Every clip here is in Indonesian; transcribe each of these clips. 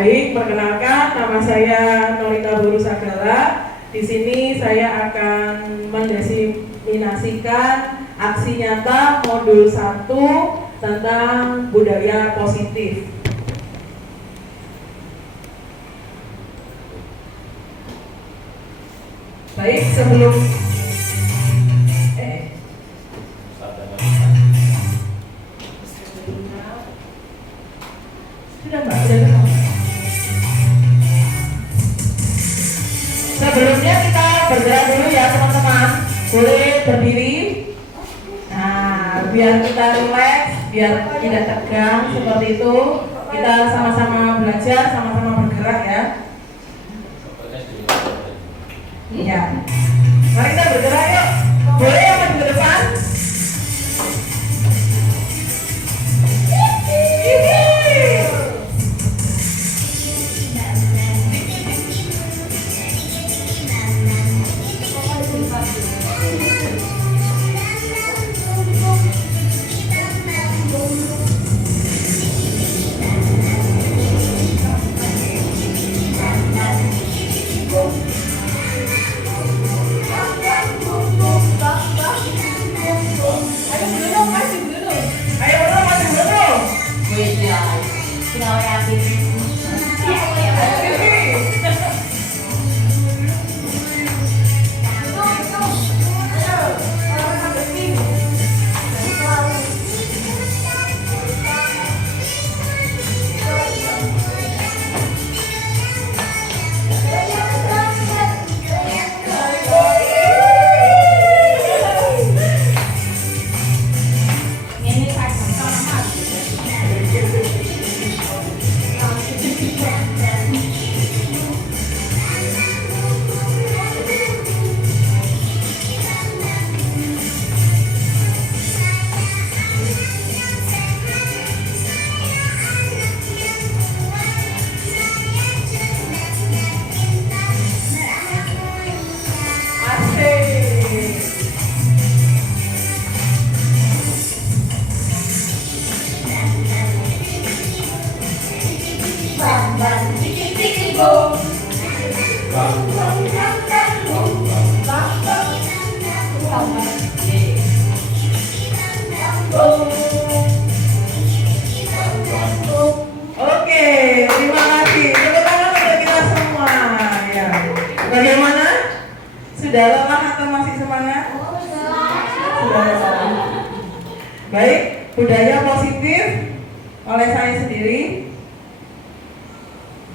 Baik, perkenalkan nama saya Nolita Burusagala. Di sini saya akan mendiseminasikan aksi nyata modul 1 tentang budaya positif. Baik, sebelum sebelumnya kita bergerak dulu ya teman-teman. Boleh berdiri. Nah, biar kita rileks, biar tidak tegang seperti itu. Kita sama-sama belajar, sama-sama bergerak ya. Iya. Mari kita bergerak yuk. Boleh yang maju ke depan? Oke, terima kasih. Tepuk tangan untuk kita semua. Ya. Bagaimana? Sudah lelah atau masih semangat? Sudah lelah. Baik, budaya positif oleh saya sendiri.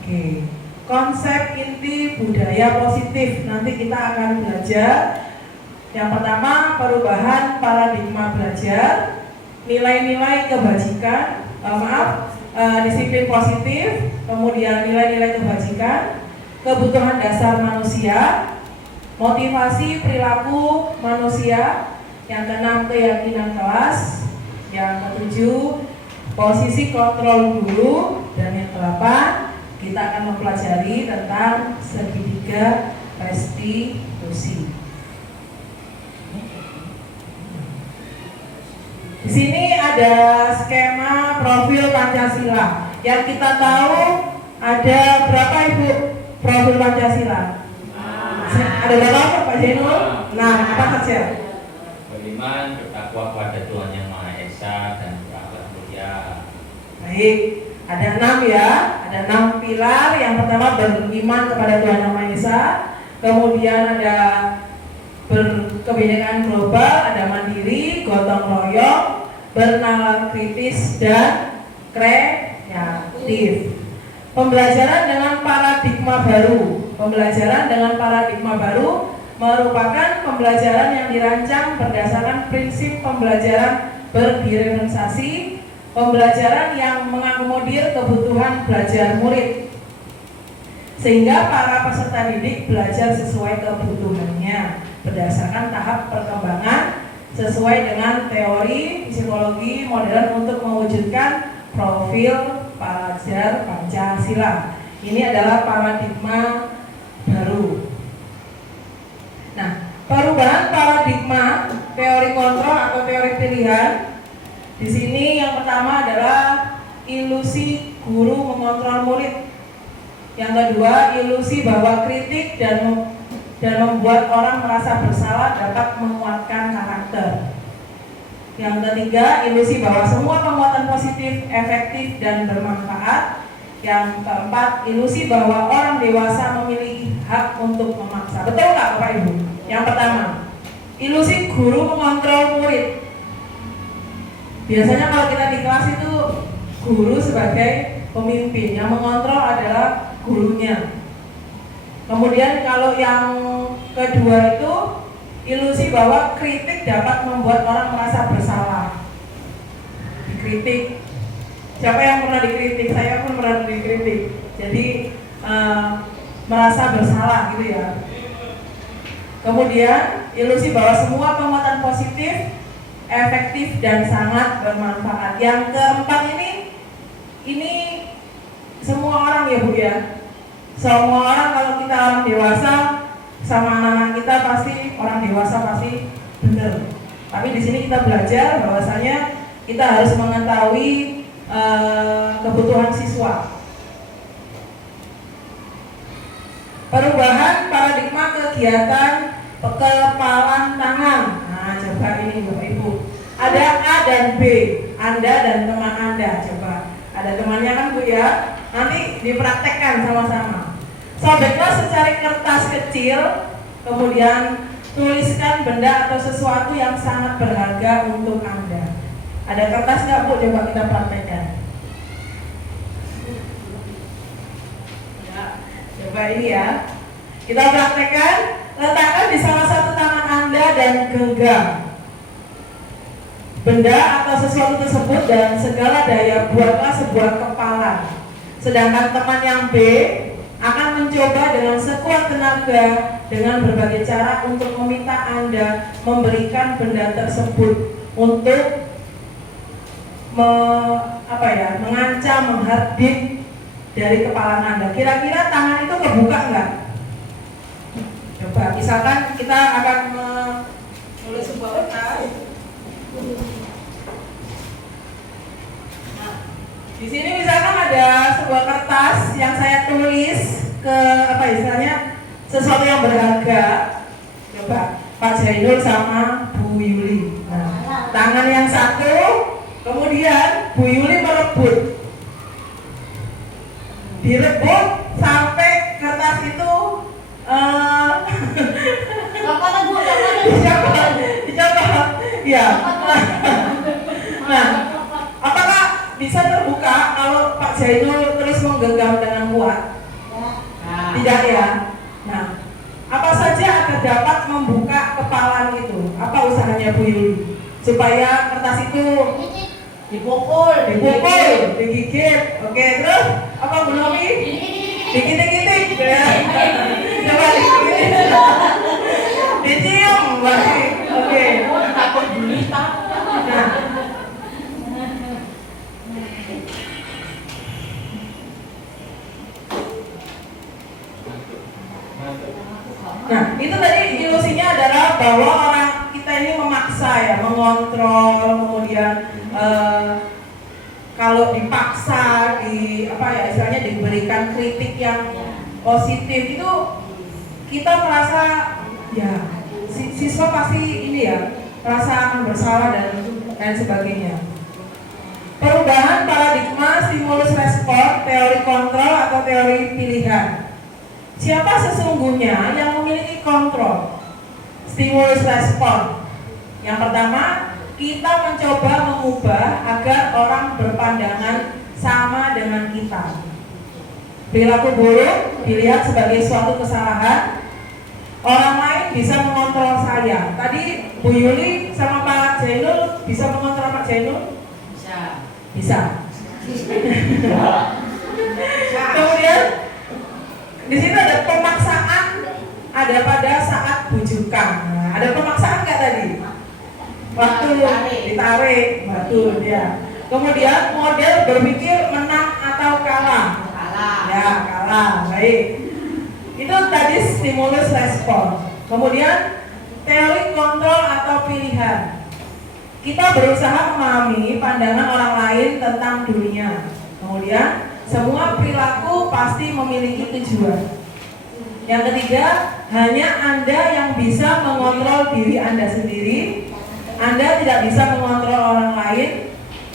Oke. Konsep inti budaya positif. Nanti kita akan belajar. Yang pertama, perubahan paradigma belajar, nilai-nilai kebajikan, disiplin positif, kemudian nilai-nilai kebajikan, kebutuhan dasar manusia, motivasi perilaku manusia, yang keenam keyakinan kelas, yang ketujuh posisi kontrol guru, dan yang kedelapan kita akan mempelajari tentang segitiga restitusi. Di sini ada skema profil Pancasila. Yang kita tahu ada berapa Ibu profil Pancasila? Ada berapa Pak Zainul? Nah, apa saja? Beriman, bertakwa pada Tuhan Yang Maha Esa dan berakhlak mulia. Baik, ada 6 ya. Ada 6 pilar. Yang pertama beriman kepada Tuhan Yang Maha Esa. Kemudian ada berkebinekaan global, ada mandiri, gotong royong, bernalar kritis, dan kreatif. Pembelajaran dengan paradigma baru. Pembelajaran dengan paradigma baru merupakan pembelajaran yang dirancang berdasarkan prinsip pembelajaran berdiferensiasi, pembelajaran yang mengakomodir kebutuhan belajar murid, sehingga para peserta didik belajar sesuai kebutuhannya berdasarkan tahap perkembangan sesuai dengan teori psikologi modern untuk mewujudkan profil pelajar Pancasila. Ini adalah paradigma baru. Nah, perubahan paradigma teori kontrol atau teori pilihan. Di sini yang pertama adalah ilusi guru mengontrol murid. Yang kedua, ilusi bahwa kritik dan membuat orang merasa bersalah dapat menguatkan karakter. Yang ketiga, ilusi bahwa semua penguatan positif, efektif, dan bermanfaat. Yang keempat, ilusi bahwa orang dewasa memiliki hak untuk memaksa. Betul nggak Bapak Ibu? Yang pertama, ilusi guru mengontrol murid. Biasanya kalau kita di kelas itu guru sebagai pemimpin, yang mengontrol adalah gurunya. Kemudian kalau yang kedua itu ilusi bahwa kritik dapat membuat orang merasa bersalah. Dikritik, siapa yang pernah dikritik? Saya pun pernah dikritik. Jadi merasa bersalah gitu ya. Kemudian ilusi bahwa semua penguatan positif, efektif, dan sangat bermanfaat. Yang keempat ini semua orang ya Bu ya. Semua orang, kalau kita orang dewasa sama anak-anak kita pasti orang dewasa pasti benar. Tapi di sini kita belajar bahwasanya kita harus mengetahui kebutuhan siswa. Perubahan paradigma kegiatan kekepalan tangan. Nah, coba ini Bapak Ibu. Ada A dan B, Anda dan teman Anda. Coba. Ada temannya kan Bu ya? Nanti dipraktekkan sama-sama. Sobeklah secari kertas kecil, kemudian tuliskan benda atau sesuatu yang sangat berharga untuk Anda. Ada kertas nggak Bu? Coba kita praktekkan. Ya, coba ini ya. Kita praktekkan. Letakkan di salah satu tangan Anda dan genggam benda atau sesuatu tersebut dan segala daya buatlah sebuah kepalan. Sedangkan teman yang B akan mencoba dengan sekuat tenaga dengan berbagai cara untuk meminta Anda memberikan benda tersebut untuk mengancam, menghardit dari kepalan Anda. Kira-kira tangan itu kebuka nggak? Coba, misalkan kita akan menulis sebuah kertas. Nah, di sini misalkan ada sebuah kertas yang saya tulis ke istilahnya sesuatu yang berharga. Coba Pak Jainul sama Bu Yuli. Nah, tangan yang satu, kemudian Bu Yuli merebut. Direbut sampai kertas itu dicoba. Ya. Nah, apakah bisa terbuka kalau Pak Jainul terus menggenggam dengan kuat? Tidak ya. Nah, apa saja agar dapat membuka kepalan itu? Apa usahanya Bu Yuli? Supaya kertas itu dipukul, digigit. Oke, terus apa Bu Nomi? Dikit-dikit. Coba dikit. Dicium berarti. Oke. Takut gulita. Nah, itu tadi ilusinya adalah bahwa orang kita ini memaksa ya, mengontrol, kemudian kalau dipaksa istilahnya diberikan kritik yang positif itu kita merasa ya siswa pasti ini ya merasa akan bersalah dan sebagainya. Perubahan paradigma stimulus respon, teori kontrol atau teori pilihan. Siapa sesungguhnya yang memiliki kontrol? Stimulus respon. Yang pertama, kita mencoba mengubah agar orang berpandangan sama dengan kita. Perilaku buruk dilihat sebagai suatu kesalahan. Orang lain bisa mengontrol saya. Tadi Bu Yuli sama Pak Jainul bisa mengontrol Pak Jainul? Bisa. Kemudian di sini ada pemaksaan, ada pada saat bujukan. Nah, ada pemaksaan nggak tadi? Waktu ditarik, betul ya. Kemudian model berpikir menang atau kalah. Ya, kalah. Baik. Itu tadi stimulus respon. Kemudian teori kontrol atau pilihan. Kita berusaha memahami pandangan orang lain tentang dunia. Kemudian semua perilaku pasti memiliki tujuan. Yang ketiga, hanya Anda yang bisa mengontrol diri Anda sendiri. Anda tidak bisa mengontrol orang lain.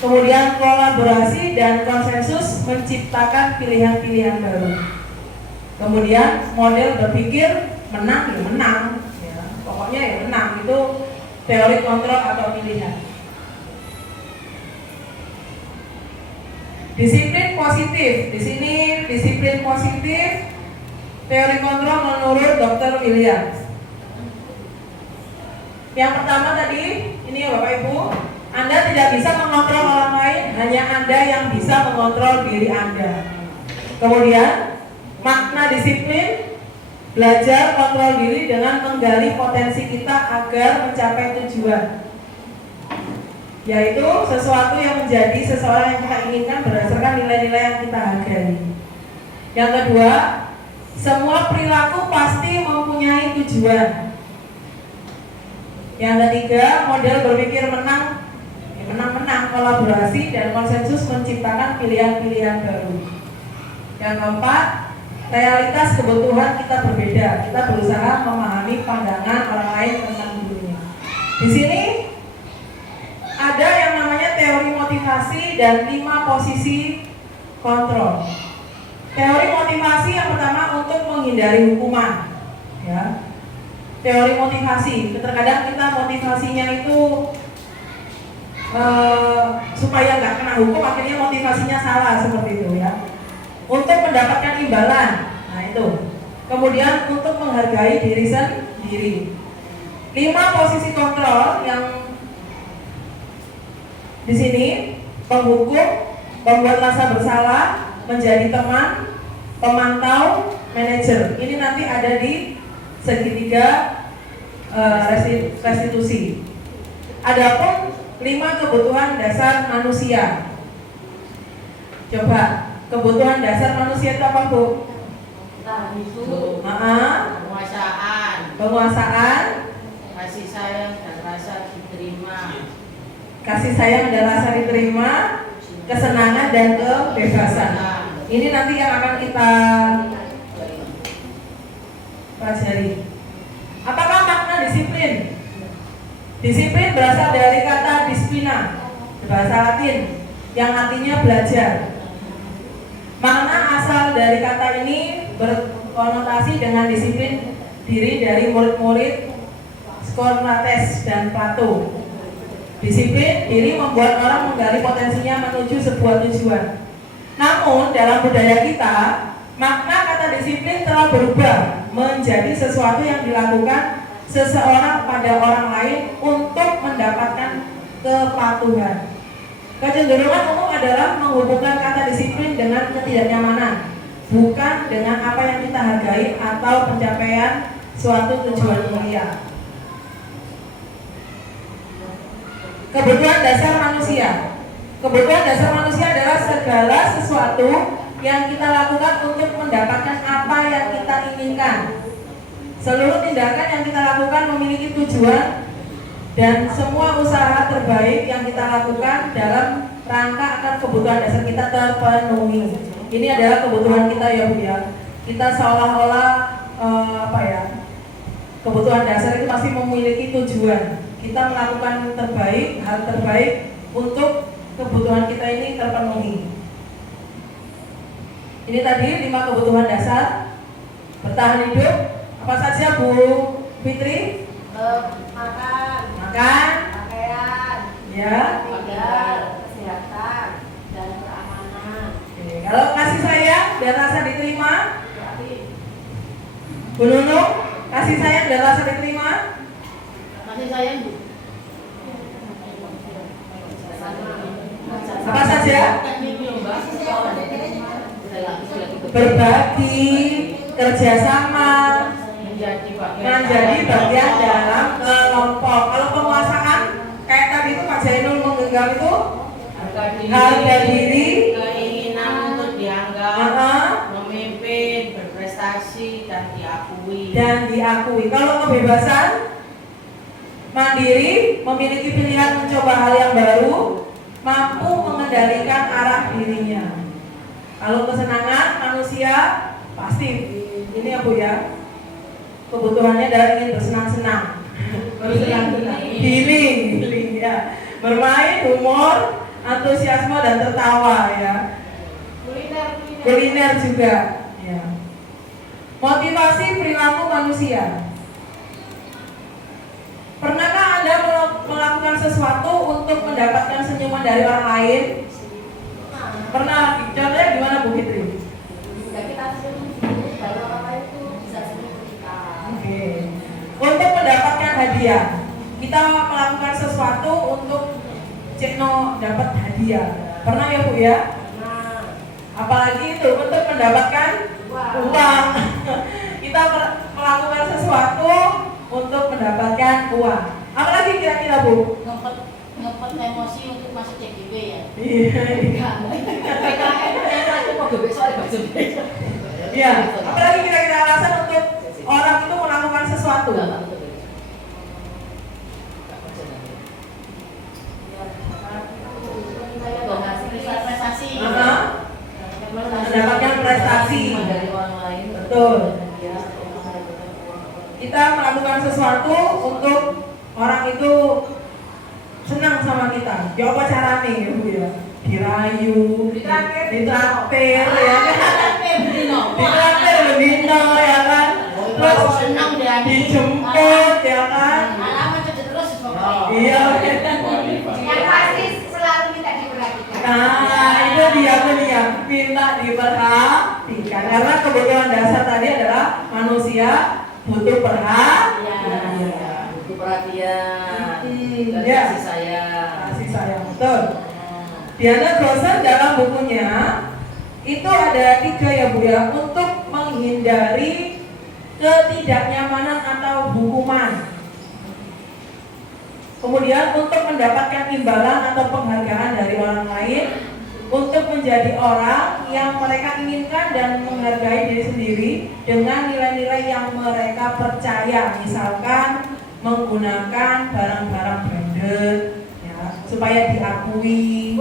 Kemudian kolaborasi dan konsensus menciptakan pilihan-pilihan baru. Kemudian model berpikir menang ya menang, ya. Pokoknya ya menang, itu teori kontrol atau pilihan. Disiplin positif. Di sini disiplin positif teori kontrol menurut Dr. Williams. Yang pertama tadi, ini ya Bapak Ibu, Anda tidak bisa mengontrol orang lain, hanya Anda yang bisa mengontrol diri Anda. Kemudian, makna disiplin, belajar kontrol diri dengan menggali potensi kita agar mencapai tujuan, yaitu sesuatu yang menjadi seseorang yang kita inginkan berdasarkan nilai-nilai yang kita hargai. Yang kedua, semua perilaku pasti mempunyai tujuan. Yang ketiga, model berpikir menang, menang-menang, kolaborasi dan konsensus menciptakan pilihan-pilihan baru. Yang keempat, realitas kebutuhan kita berbeda. Kita berusaha memahami pandangan orang lain tentang dirinya. Di sini ada yang namanya teori motivasi dan 5 posisi kontrol. Teori motivasi yang pertama untuk menghindari hukuman, ya. Teori motivasi, terkadang kita motivasinya itu supaya nggak kena hukum, akhirnya motivasinya salah seperti itu, ya. Untuk mendapatkan imbalan, nah itu. Kemudian untuk menghargai diri sendiri. 5 posisi kontrol yang di sini: penghukum, membuat rasa bersalah, menjadi teman, pemantau, manajer. Ini nanti ada di segitiga restitusi. Adapun 5 kebutuhan dasar manusia. Coba, kebutuhan dasar manusia itu apa, Bu? Hidup, penguasaan, kasih sayang dan rasa diterima, kesenangan dan kebebasan. Ini nanti yang akan kita pelajari. Apakah makna disiplin? Disiplin berasal dari kata disiplina, bahasa Latin, yang artinya belajar. Makna asal dari kata ini berkonotasi dengan disiplin diri dari murid-murid Socrates dan Plato. Disiplin diri membuat orang menggali potensinya menuju sebuah tujuan. Namun dalam budaya kita, makna kata disiplin telah berubah menjadi sesuatu yang dilakukan seseorang pada orang lain untuk mendapatkan kepatuhan. Kecenderungan umum adalah menghubungkan kata disiplin dengan ketidaknyamanan, bukan dengan apa yang kita hargai atau pencapaian suatu tujuan mulia. Kebutuhan dasar manusia. Kebutuhan dasar manusia adalah segala sesuatu yang kita lakukan untuk mendapatkan apa yang kita inginkan. Seluruh tindakan yang kita lakukan memiliki tujuan, dan semua usaha terbaik yang kita lakukan dalam rangka agar kebutuhan dasar kita terpenuhi. Ini adalah kebutuhan kita, ya Bu, ya. Kita seolah-olah kebutuhan dasar itu masih memiliki tujuan. Kita melakukan hal terbaik untuk kebutuhan kita ini terpenuhi. Ini tadi 5 kebutuhan dasar. Bertahan hidup, apa saja Bu Fitri? makan, Pakaian, ya. tinggal, kesehatan, dan keamanan. Oke. Kalau kasih sayang dan rasa diterima, Bu Nunung, kasih sayang dan rasa diterima. Kasih sayang, Bu. Apa saja? Berbagi, kerjasama, menjadi bagian dalam kelompok. Kalau penguasaan, kayak tadi itu Pak Jainul menggenggam itu harga diri, keinginan untuk dianggap, memimpin, berprestasi, dan diakui. Kalau kebebasan, mandiri, memiliki pilihan mencoba hal yang baru, mampu mengendalikan arah dirinya. Kalau kesenangan manusia pasti ini ya Bu ya, kebutuhannya adalah ingin bersenang-senang, bersenang-senang, healing ya, bermain, humor, antusiasme dan tertawa ya, kuliner juga ya. Motivasi perilaku manusia. Pernahkah Anda melakukan sesuatu untuk mendapatkan senyuman dari orang lain? Pernah? Contohnya gimana Bu Fitri? Oke. Untuk mendapatkan hadiah, kita melakukan sesuatu untuk Cekno dapat hadiah. Pernah ya Bu ya? Apalagi itu untuk mendapatkan uang. Kita melakukan sesuatu untuk mendapatkan uang. Apalagi kira-kira Bu? Ngepet emosi untuk masuk CGB ya. Iya. Iya. Apalagi kira-kira alasan untuk orang itu melakukan sesuatu? Prestasi. Mendapatkan prestasi dari orang lain. Betul. Kita melakukan sesuatu untuk orang itu senang sama kita. Ya apa caranya ya Bu ya? Dirayu, ditraktir ya kan? Ditraktir bendino ya kan? Terus senang dia dijemput ya kan? alamat terus Iya. Yang pasti selalu minta diperhatikan. Nah, itu dia minta diperhatikan karena kebutuhan dasar tadi adalah manusia butuh perhatian. butuh perhatian dan Ya. kasih sayang. Kasih sayang betul. Diana Grosser dalam bukunya itu ada 3 ya Bu ya, untuk menghindari ketidaknyamanan atau hukuman. Kemudian untuk mendapatkan imbalan atau penghargaan dari orang lain, untuk menjadi orang yang mereka inginkan dan menghargai diri sendiri dengan nilai-nilai yang mereka percaya, misalkan menggunakan barang-barang branded ya, supaya diakui,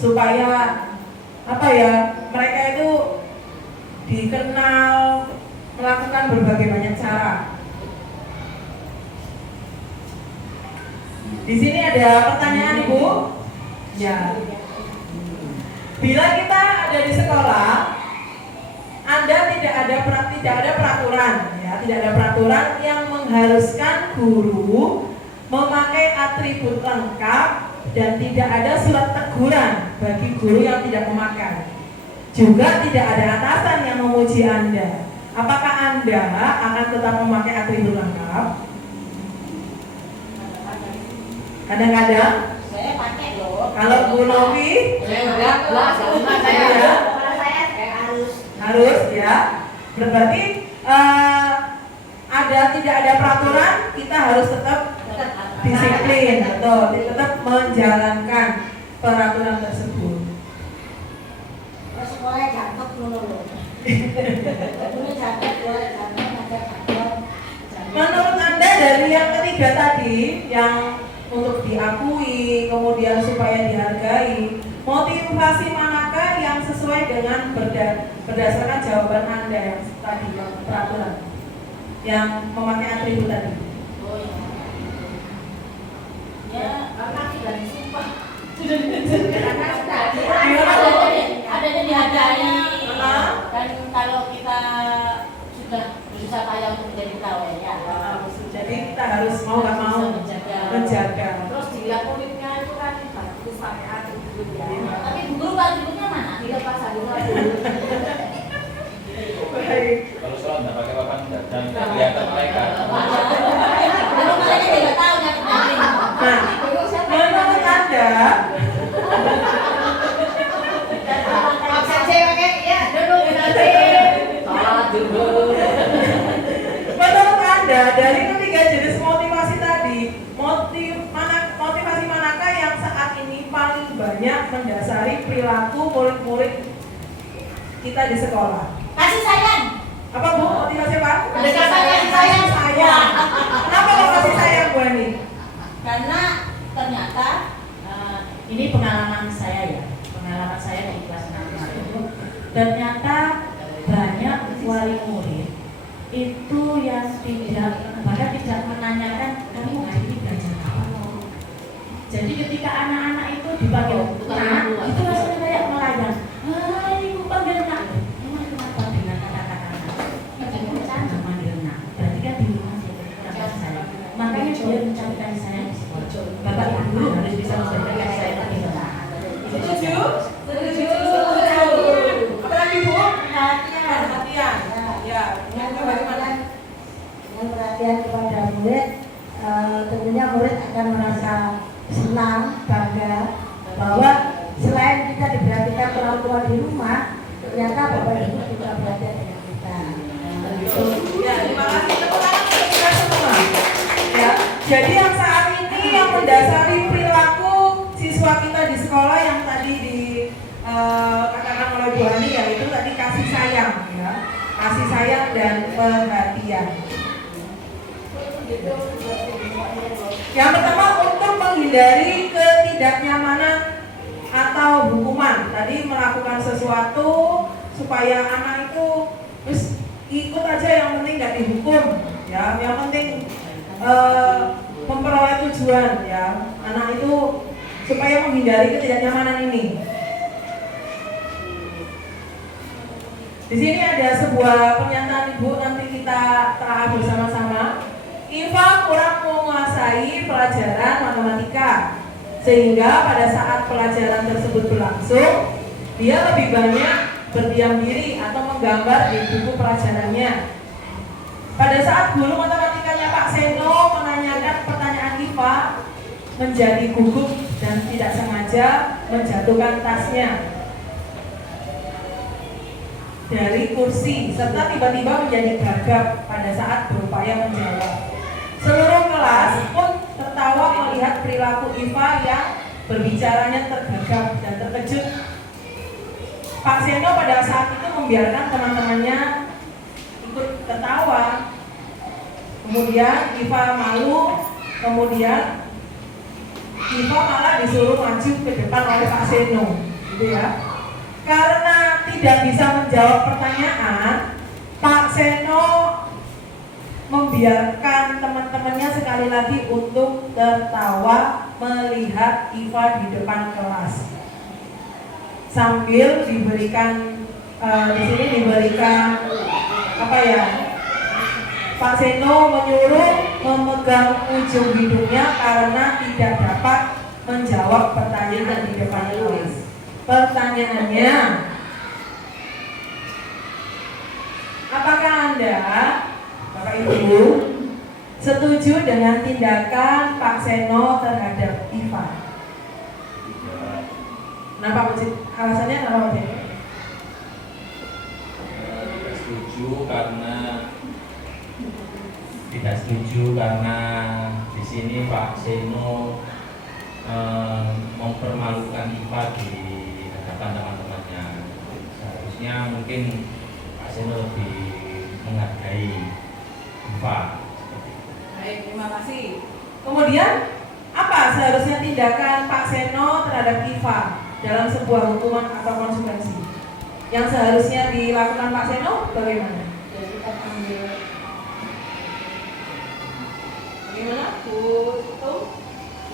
supaya apa ya, mereka itu dikenal, melakukan berbagai banyak cara. Di sini ada pertanyaan Ibu. Ya. Bila kita ada di sekolah, Anda tidak ada peraturan, ya, tidak ada peraturan yang mengharuskan guru memakai atribut lengkap dan tidak ada surat teguran bagi guru yang tidak memakai. Juga tidak ada atasan yang memuji Anda. Apakah Anda akan tetap memakai atribut lengkap? Kadang-kadang Saya pakai loh. kalau Bu Novi Saya enggak lah, sama saya. ya, Kalau saya harus ya. Berarti tidak ada peraturan, kita harus tetap disiplin, betul, tetap menjalankan peraturan tersebut. sekolah jatuh dulu loh. Ini jatuh boleh jatuh ada jatuh. Menurut Anda dari yang ketiga tadi, yang untuk diakui, kemudian supaya dihargai, motivasi manakah yang sesuai dengan berdasarkan jawaban Anda yang tadi, yang peraturan, yang memakai atribut tadi? Oh iya. Ya, karena sudah disumpah. Karena sudah Adanya dihargai. Nah. Dan kalau kita sudah berusaha payah untuk menjadi kawan ya. Jadi kita harus mau nggak mau menjaga. terus dilihat kulitnya itu kan bagus pakai atribut ya. Tapi guru atributnya mana? Tidak pas ada Baik. Kalau sholat nggak pakai papan dan kelihatan mereka. Kalau mereka tidak tahu ya kemarin. Nah, menurut Anda, Absen saya pakai ya dulu nanti. Salah dulu. menurut Anda dari ketiga jenis motivasi tadi, motivasi manakah yang saat ini paling banyak mendasari perilaku murid-murid kita di sekolah? Kasih sayang. Apa Bu? Motivasi apa? Kasih sayang. Kenapa kok kasih sayang Bu Ani? Karena ternyata ini pengalaman saya ya, pengalaman saya di kelas 6 kemarin itu Ternyata banyak wali murid itu yang bahkan tidak menanyakan kamu hari ini belajar apa. Jadi ketika anak-anak itu dipanggil nak, itu rasanya kayak melayang. Ibu panggil nak. Emang kenapa dengan kata-kata nak? Ibu bercanda manggil nak. Berarti kan di rumah dia kurang kasih sayang. Makanya dia mencari kasih sayang di sekolah. Bapak ibu guru harus bisa memberikan kasih sayang di sekolah. Setuju? Setuju. Apalagi Bu? Perhatian. Ya, Dengan bagaimana? perhatian kepada murid, tentunya murid akan merasa senang, bangga bahwa selain kita diperhatikan orang tua di rumah, ternyata Bapak Ibu juga perhatian dengan kita. Ya, terima kasih. Tepuk tangan untuk kita semua. Ya, jadi yang saat ini yang mendasari perilaku siswa kita di sekolah yang tadi dikatakan oleh Bu Hani, yaitu tadi kasih sayang, ya, kasih sayang dan perhatian. Yang pertama, untuk menghindari ketidaknyamanan atau hukuman. Tadi melakukan sesuatu supaya anak itu terus ikut aja, yang penting nggak dihukum, ya, yang penting memperoleh tujuan, ya, anak itu supaya menghindari ketidaknyamanan ini. Di sini ada sebuah pernyataan Ibu, nanti kita telah bersama-sama. Iva kurang menguasai pelajaran matematika, sehingga pada saat pelajaran tersebut berlangsung, dia lebih banyak berdiam diri atau menggambar di buku pelajarannya. Pada saat guru matematikanya Pak Seno menanyakan pertanyaan Iva, menjadi gugup dan tidak sengaja menjatuhkan tasnya dari kursi, serta tiba-tiba menjadi gagap pada saat berupaya menjawab. Seluruh kelas pun tertawa melihat perilaku Iva yang berbicaranya tergagap dan terkejut. Pak Seno pada saat itu membiarkan teman-temannya ikut tertawa. Kemudian Iva malu, kemudian Iva malah disuruh maju ke depan oleh Pak Seno, gitu ya. Karena tidak bisa menjawab pertanyaan, Pak Seno membiarkan teman-temannya sekali lagi untuk tertawa melihat Iva di depan kelas, sambil diberikan di sini diberikan apa ya? Pak Seno menyuruh memegang ujung hidungnya karena tidak dapat menjawab pertanyaan di depan kelas. Pertanyaannya, apakah Anda, Bapak Ibu, setuju dengan tindakan Pak Seno terhadap Iva? Kenapa Pak? Alasannya kenapa Pak? Tidak setuju karena di sini Pak Seno mempermalukan Iva di hadapan teman-temannya. Seharusnya mungkin Pak Seno lebih menghargai Iva. Baik, terima kasih. Kemudian apa seharusnya tindakan Pak Seno terhadap Iva dalam sebuah hukuman atau konsekuensi? Yang seharusnya dilakukan Pak Seno bagaimana? Jadi kita panggil Bagaimana, Bu? Itu?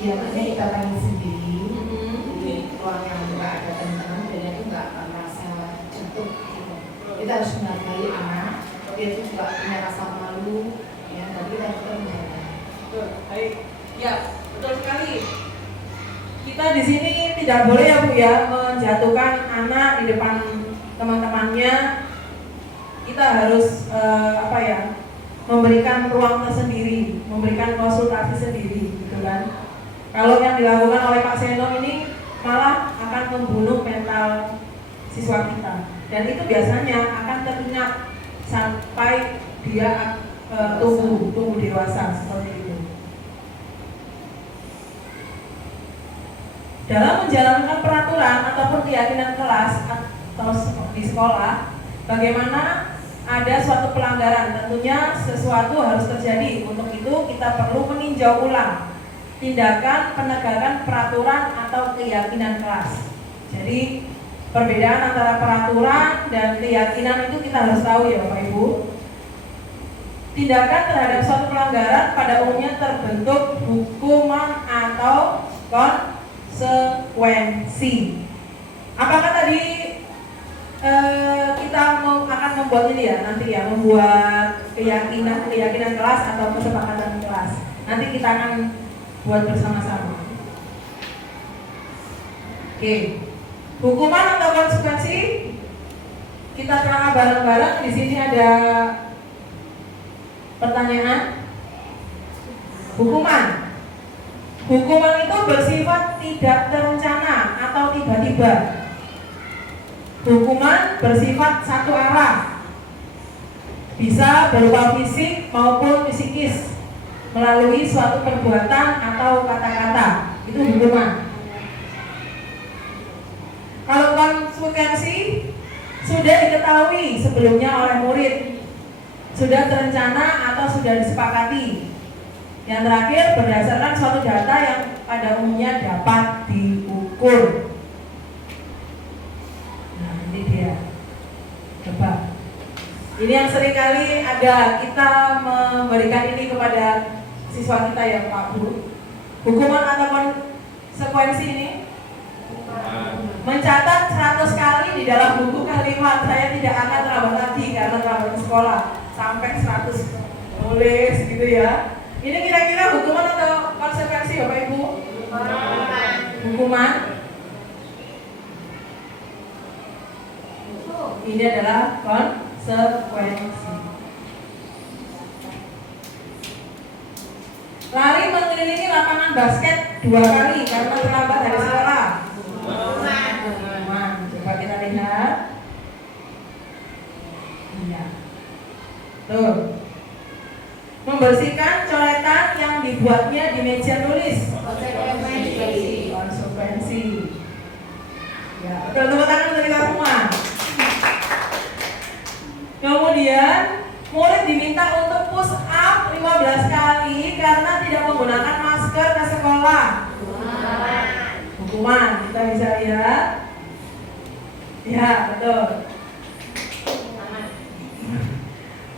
ya maksudnya kita panggil sendiri Jadi di ruang yang nggak ada teman-teman, biar itu nggak akan merasa jatuh gitu. Kita harus menghargai anak, dia itu juga punya rasa malu, ya, tapi kita juga menghargai. Betul, baik. Ya, betul sekali. Kita di sini tidak boleh ya Bu ya menjatuhkan anak di depan teman-temannya. Kita harus memberikan ruang tersendiri, memberikan konsultasi sendiri, gitu kan. Kalau yang dilakukan oleh Pak Seno ini malah akan membunuh mental siswa kita, dan itu biasanya akan teringat sampai dia tumbuh dewasa seperti itu. Dalam menjalankan peraturan ataupun keyakinan kelas atau di sekolah, bagaimana ada suatu pelanggaran, tentunya sesuatu harus terjadi. Untuk itu kita perlu meninjau ulang tindakan penegakan peraturan atau keyakinan kelas. Jadi Perbedaan antara peraturan dan keyakinan itu kita harus tahu ya Bapak Ibu. Tindakan terhadap suatu pelanggaran pada umumnya terbentuk hukuman atau konsekuensi. Apakah tadi kita akan membuat ini ya nanti ya, membuat keyakinan kelas atau kesepakatan kelas. Nanti kita akan buat bersama-sama. Oke. Hukuman atau konsekuensi kita telah bareng-bareng. Di sini ada pertanyaan. Hukuman itu bersifat tidak terencana atau tiba-tiba. Hukuman bersifat satu arah, bisa berupa fisik maupun psikis melalui suatu perbuatan atau kata-kata. Itu hukuman. Kalau konsekuensi sudah diketahui sebelumnya oleh murid, sudah terencana atau sudah disepakati. Yang terakhir berdasarkan suatu data yang pada umumnya dapat diukur. Nah ini dia. Coba. Ini yang seringkali ada kita memberikan ini kepada siswa kita ya Pak Bu. Hukuman atau konsekuensi ini mencatat 100 kali di dalam buku kalimat. Saya tidak akan terlambat lagi karena terlambat ke sekolah sampai 100 tulis gitu ya. Ini kira-kira hukuman atau konsekuensi Bapak Ibu? Hukuman. Ini adalah konsekuensi. Lari mengelilingi lapangan basket 2 kali karena terlambat dari sekolah. Coba kita lihat. Iya. Tuh. Membersihkan coretan yang dibuatnya di meja tulis. Konsekuensi. Ya, betul, tepuk tangan untuk kita semua. Kemudian murid diminta untuk push up 15 kali karena tidak menggunakan masker ke sekolah. Hukuman, kita bisa lihat. Ya, betul.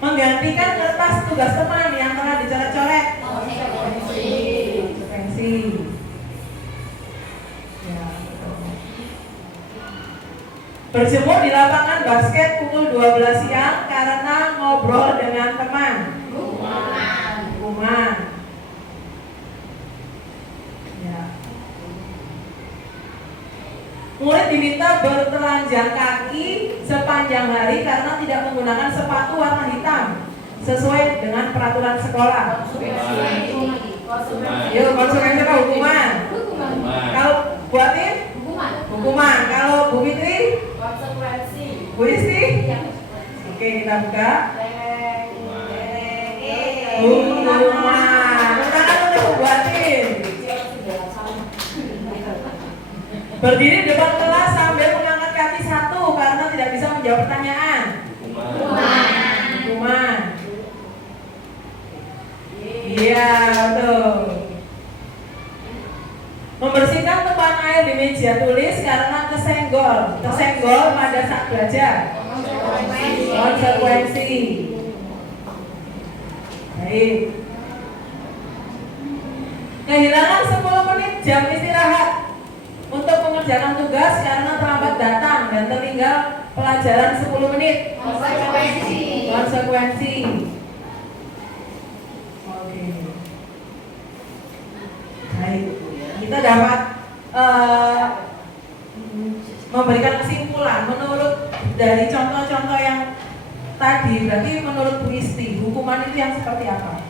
Menggantikan kertas tugas teman yang telah dicoret-coret. Konsekuensi. Ya, betul. Berjemur di lapangan basket pukul 12 siang karena ngobrol dengan teman. Hukuman. Ya. Murid diminta bertelanjang kaki sepanjang hari karena tidak menggunakan sepatu warna hitam sesuai dengan peraturan sekolah. Yuk, konsekuensi apa? Hukuman. Kalau buatin? Hukuman. Kalau Bu Fitri? Konsekuensi. Bu Isti? Oke, kita buka. Hukuman. Bukan untuk buatin. Berdiri depan kelas sambil mengangkat kaki satu karena tidak bisa menjawab pertanyaan. Hukuman. Iya, betul. Membersihkan tumpahan air di meja tulis karena kesenggol pada saat belajar. Konsekuensi. Baik. Kehilangan 10 menit jam istirahat untuk mengerjakan tugas karena terlambat datang dan tertinggal pelajaran 10 menit. Konsekuensi. Oke. Baik. Kita dapat memberikan kesimpulan menurut dari contoh-contoh yang tadi. Berarti menurut Bu Isti, hukuman itu yang seperti apa?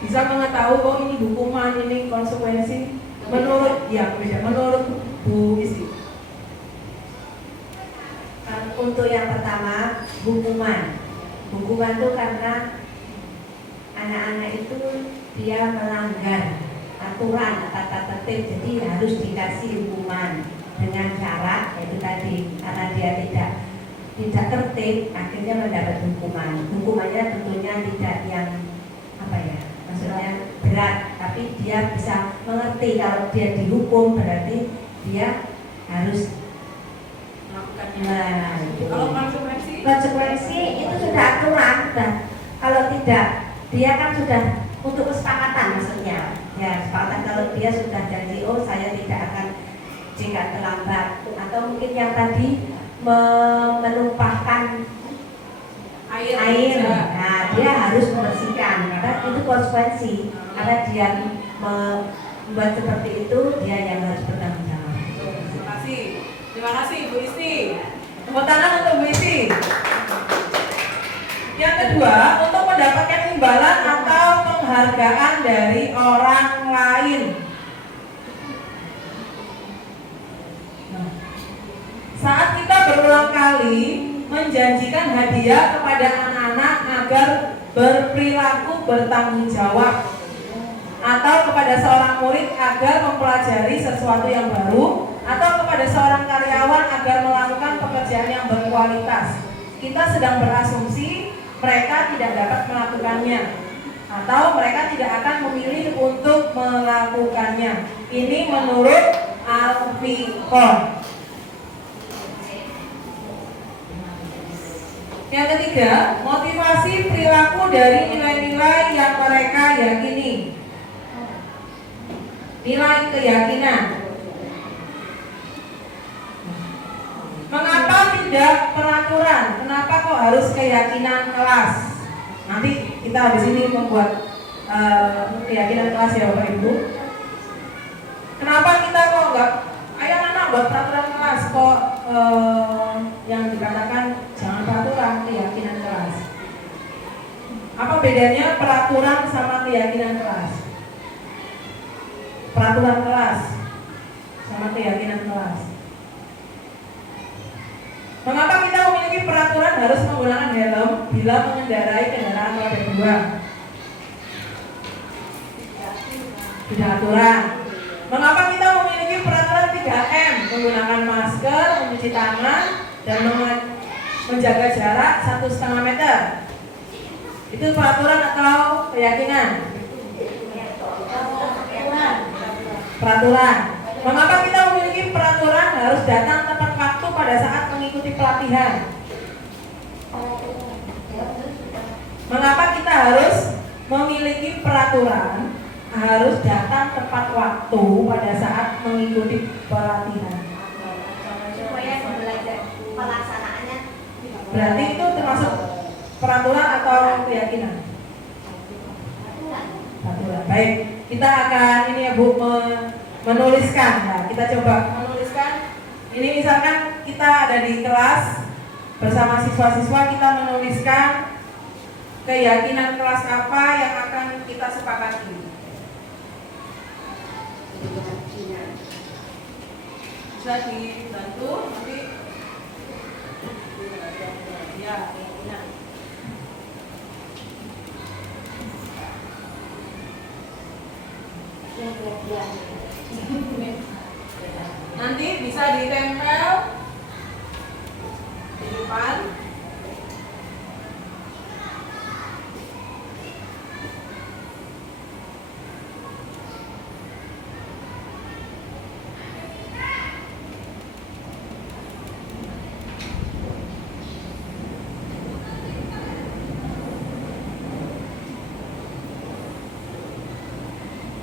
Bisa mengetahui oh ini hukuman, ini konsekuensi. Menurut menurut Bu Isti. Untuk yang pertama, hukuman itu karena anak-anak itu dia melanggar aturan tata tertib, jadi harus dikasih hukuman dengan syarat yaitu tadi karena dia tidak tertib akhirnya mendapat hukuman. Hukumannya tentunya tidak yang maksudnya berat, tapi dia bisa mengerti kalau dia dihukum berarti dia harus Melakukannya. nah, Kalau konsekuensi? konsekuensi itu sudah aturan, sudah. Kalau tidak, dia kan sudah untuk kesepakatan maksudnya. Ya, kesepakatan kalau dia sudah janji, oh saya tidak akan jika terlambat, atau mungkin yang tadi menumpahkan air. Nah, dia harus membersihkan. Karena itu konsekuensi. Karena dia membuat seperti itu, dia yang harus bertanggung jawab. Terima kasih Bu Isti. Tepuk tangan untuk Bu Isti. Yang kedua, untuk mendapatkan imbalan atau penghargaan dari orang lain. Saat kita berulang kali menjanjikan hadiah kepada anak-anak agar berperilaku bertanggung jawab, atau kepada seorang murid agar mempelajari sesuatu yang baru, atau kepada seorang karyawan agar melakukan pekerjaan yang berkualitas, kita sedang berasumsi mereka tidak dapat melakukannya, atau mereka tidak akan memilih untuk melakukannya. Ini menurut Al-Fiqh. Yang ketiga, motivasi perilaku dari nilai-nilai yang mereka yakini. Nilai keyakinan. Mengapa tidak peraturan? Kenapa kok harus keyakinan kelas? Nanti kita habis ini membuat keyakinan kelas ya Bapak Ibu. Kenapa kita kok enggak? Ayo anak buat peraturan kelas kok yang dikatakan jangan peraturan, keyakinan kelas. Apa bedanya peraturan sama keyakinan kelas? Peraturan kelas sama keyakinan kelas. Mengapa kita memiliki peraturan harus menggunakan helm bila mengendarai kendaraan roda 2? Tidak aturan. Mengapa kita memiliki peraturan 3M, menggunakan masker, mencuci tangan, dan menjaga jarak 1,5 meter? Itu peraturan atau keyakinan? Peraturan. Mengapa kita memiliki peraturan harus datang tepat waktu pada saat mengikuti pelatihan? Mengapa kita harus memiliki peraturan harus datang tepat waktu pada saat mengikuti pelatihan? Supaya belajar pelaksanaannya. Berarti itu termasuk peraturan atau keyakinan? Peraturan. Baik, kita akan ini ya Bu menuliskan. Nah, kita coba menuliskan. Ini misalkan kita ada di kelas bersama siswa-siswa, kita menuliskan keyakinan kelas apa yang akan kita sepakati. Bisa dibantu nanti ya. Nanti bisa ditempel di depan.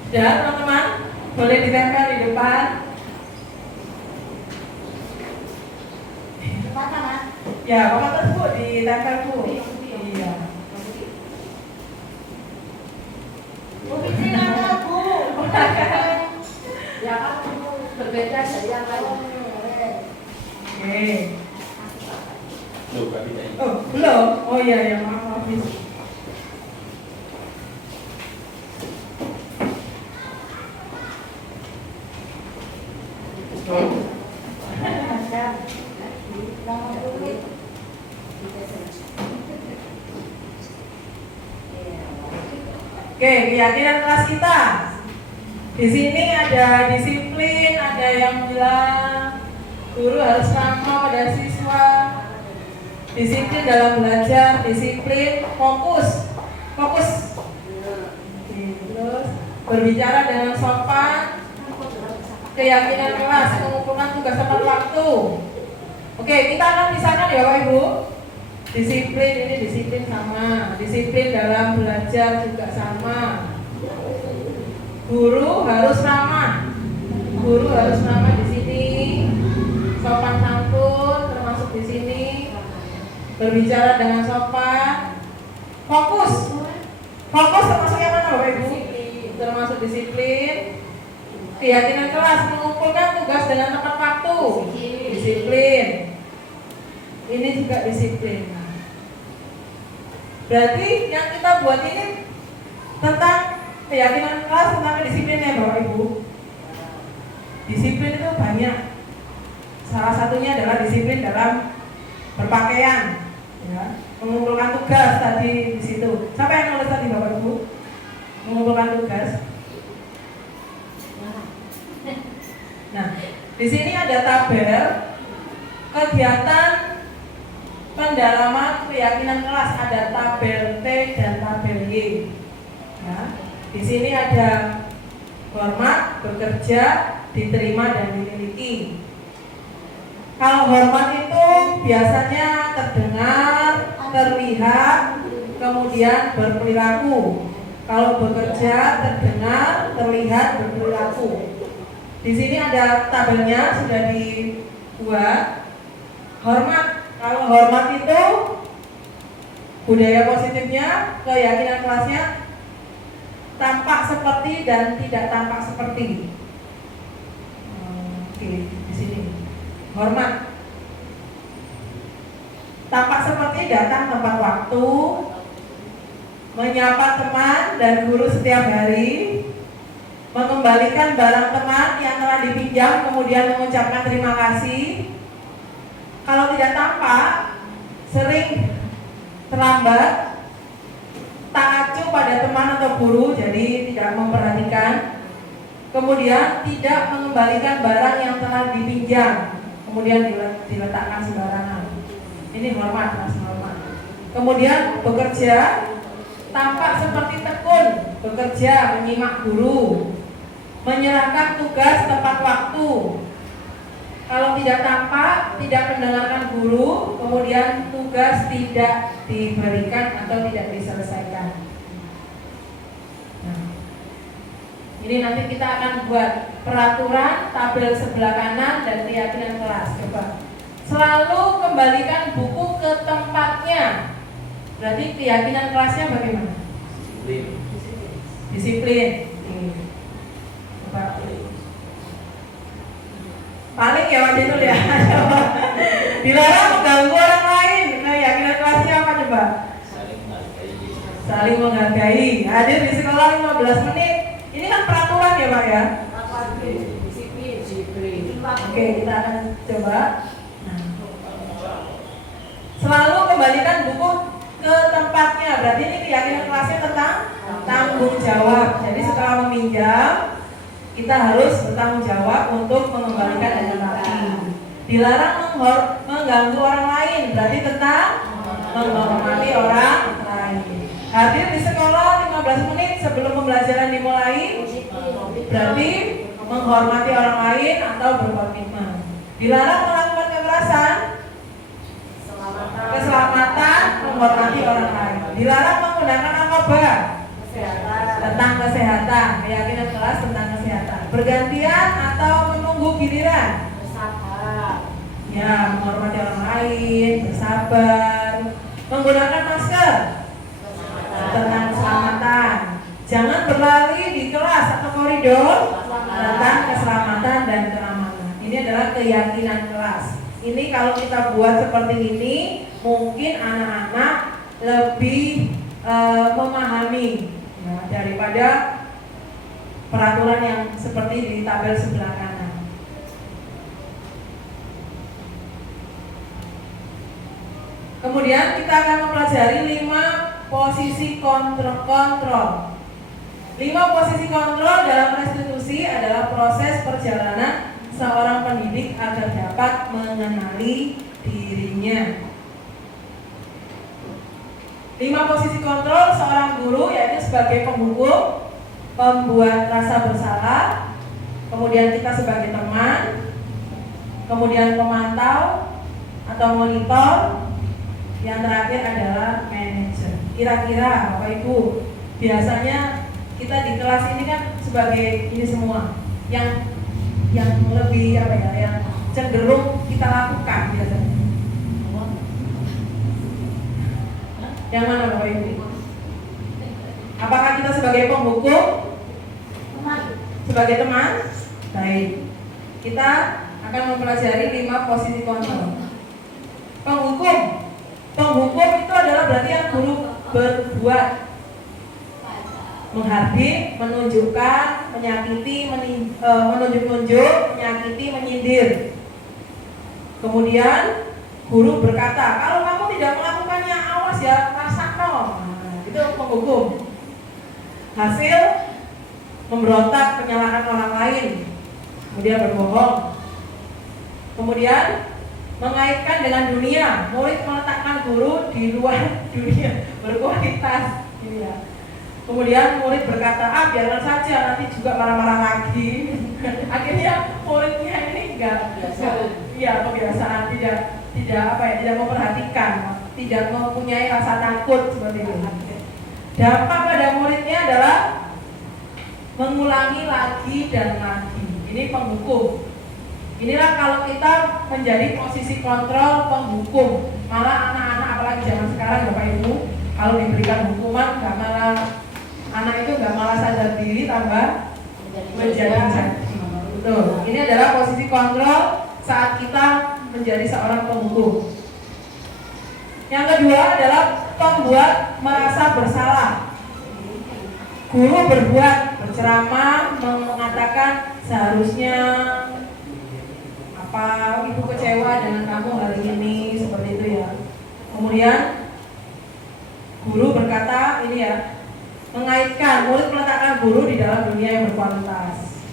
Ya teman-teman, boleh ditempel di depan. Ya, Bapak terus Bu, ditempel Bu. Iya. Bu Fitri nangkal Bu. Ya kan berbeda dari yang lain. Oke. Loh, Kak Bida ini. Oh, belum? Oh iya ya, maaf. Oke, keyakinan kelas kita. Di sini ada disiplin, ada yang bilang guru harus ramah pada siswa, disiplin dalam belajar, disiplin, fokus. Oke, terus berbicara dengan sopan, keyakinan kelas, mengumpulkan tugas tepat waktu. Oke, kita akan pisahkan ya Bapak Ibu. Disiplin, ini disiplin sama. Disiplin dalam belajar juga sama. Guru harus ramah. Guru harus ramah di sini. Sopan santun termasuk di sini. Berbicara dengan sopan. Fokus. Fokus termasuk yang mana Bapak Ibu? Termasuk disiplin. Keyakinan kelas, mengumpulkan tugas dengan tepat waktu. Disiplin. Ini juga disiplin. Berarti yang kita buat ini tentang keyakinan kelas, tentang kedisiplinnya Bapak Ibu. Disiplin itu banyak. Salah satunya adalah disiplin dalam berpakaian, ya. Mengumpulkan tugas tadi di situ. Siapa yang nulis tadi Bapak Ibu? Mengumpulkan tugas. Nah, di sini ada tabel kegiatan pendalaman keyakinan kelas, ada tabel T dan tabel Y. Ya, di sini ada hormat, bekerja, diterima dan dimiliki. Kalau hormat itu biasanya terdengar, terlihat, kemudian berperilaku. Kalau bekerja terdengar, terlihat, berperilaku. Di sini ada tabelnya sudah dibuat. Hormat, kalau hormat itu budaya positifnya, keyakinan kelasnya tampak seperti dan tidak tampak seperti. Oke, di sini hormat. Tampak seperti datang tepat waktu, menyapa teman dan guru setiap hari, mengembalikan barang teman yang telah dipinjam, kemudian mengucapkan terima kasih. Kalau tidak tampak, sering terlambat, tak acuh pada teman atau guru, jadi tidak memperhatikan. Kemudian tidak mengembalikan barang yang telah dipinjam, kemudian diletakkan sembarangan. Ini hormat, Mas, hormat. Kemudian bekerja, tampak seperti tekun, bekerja, menyimak guru, menyerahkan tugas tepat waktu. Kalau tidak tampak, tidak mendengarkan guru, kemudian tugas tidak diberikan atau tidak diselesaikan. Nah, ini nanti kita akan buat peraturan, tabel sebelah kanan dan keyakinan kelas. Coba. Selalu kembalikan buku ke tempatnya. Berarti keyakinan kelasnya bagaimana? Disiplin. Coba. Paling ya waktu itu ya. Dilarang mengganggu orang lain. Keyakinan kelasnya apa coba? Saling menghargai. Hadir di sekolah 15 menit. Ini kan peraturan ya Pak ya? Disiplin. Oke, kita akan coba. Selalu kembalikan buku ke tempatnya. Berarti ini keyakinan kelasnya tentang tanggung jawab. Jadi setelah meminjam, kita harus bertanggung jawab untuk mengembalikan dengan rapi. Dilarang mengganggu orang lain. Berarti tentang menghormati orang lain. Hadir di sekolah 15 menit sebelum pembelajaran dimulai. Berarti menghormati orang lain atau berkomitmen. Dilarang melakukan kekerasan. Keselamatan, menghormati orang lain. Dilarang menggunakan narkoba. Tentang kesehatan, keyakinan kelas tentang kesehatan. Bergantian atau menunggu giliran. Bersabar. Ya, menghormati orang lain, bersabar. Menggunakan masker. Tentang keselamatan. Jangan berlari di kelas atau koridor. Tentang keselamatan dan keamanan. Ini adalah keyakinan kelas. Ini kalau kita buat seperti ini, mungkin anak-anak lebih memahami ya, daripada peraturan yang seperti di tabel sebelah kanan. Kemudian kita akan mempelajari 5 posisi kontrol. 5 posisi kontrol dalam restitusi adalah proses perjalanan seorang pendidik agar dapat mengenali dirinya. 5 posisi kontrol seorang guru yaitu sebagai penghukum, pembuat rasa bersalah, kemudian kita sebagai teman, kemudian pemantau atau monitor, yang terakhir adalah manajer. Kira-kira Bapak Ibu, biasanya kita di kelas ini kan sebagai ini semua yang lebih apa ya, yang cenderung kita lakukan biasanya. Yang mana Bapak Ibu? Apakah kita sebagai penghukum? Sebagai teman? Baik. Kita akan mempelajari 5 posisi kontrol. Penghukum. Penghukum itu adalah berarti yang guru berbuat, menghardik, menunjukkan, menyakiti, menunjuk-nunjuk, menyakiti, menyindir. Kemudian guru berkata, kalau kamu tidak melakukannya, awas ya, rasakno. Nah, itu penghukum. Hasil memberontak, menyalahkan orang lain, kemudian berbohong. Kemudian mengaitkan dengan dunia, murid meletakkan guru di luar dunia, berkualitas. Ya. Kemudian murid berkata, biarkan saja, nanti juga marah-marah lagi. Akhirnya muridnya ini kebiasaan, tidak memperhatikan, tidak mempunyai rasa takut seperti itu. Dampak pada muridnya adalah mengulangi lagi dan lagi. Ini penghukum. Inilah kalau kita menjadi posisi kontrol penghukum. Malah anak-anak apalagi zaman sekarang Bapak Ibu, kalau diberikan hukuman nggak malah anak itu nggak malah sadar diri, tambah menjadi jadi. Betul. Ini adalah posisi kontrol saat kita menjadi seorang penghukum. Yang kedua adalah pembuat merasa bersalah. Guru berbuat, berceramah, mengatakan seharusnya ibu kecewa dengan kamu hari ini, seperti itu ya. Kemudian guru berkata ini ya, mengaitkan, murid meletakkan guru di dalam dunia yang berkualitas.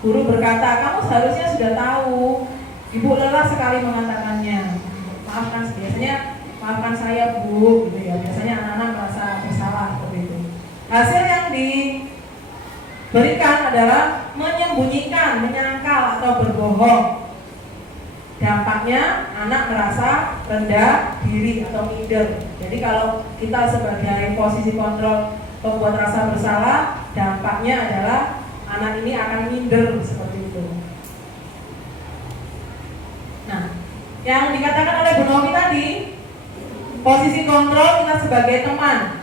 Guru berkata, kamu seharusnya sudah tahu, ibu lelah sekali mengatakannya. Maafkan saya Bu, gitu ya. Biasanya anak-anak merasa bersalah seperti itu. Hasil yang diberikan adalah menyembunyikan, menyangkal atau berbohong. Dampaknya anak merasa rendah diri atau minder. Jadi kalau kita sebagai posisi kontrol pembuat rasa bersalah, dampaknya adalah anak ini akan minder seperti itu. Nah, yang dikatakan oleh Bu Novi tadi, posisi kontrol kita sebagai teman.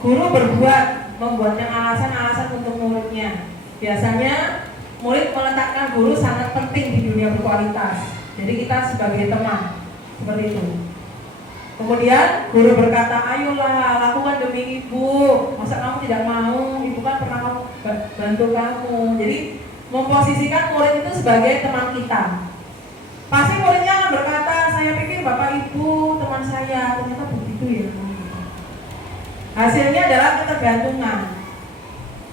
Guru berbuat, membuatnya alasan-alasan untuk muridnya. Biasanya murid meletakkan guru sangat penting di dunia berkualitas. Jadi kita sebagai teman, seperti itu. Kemudian guru berkata, ayolah lakukan demi ibu. Masa kamu tidak mau? Ibu kan pernah bantu kamu. Jadi memposisikan murid itu sebagai teman kita. Pasti muridnya akan berkata, saya pikir bapak ibu teman saya, ternyata begitu ya. Hasilnya adalah ketergantungan.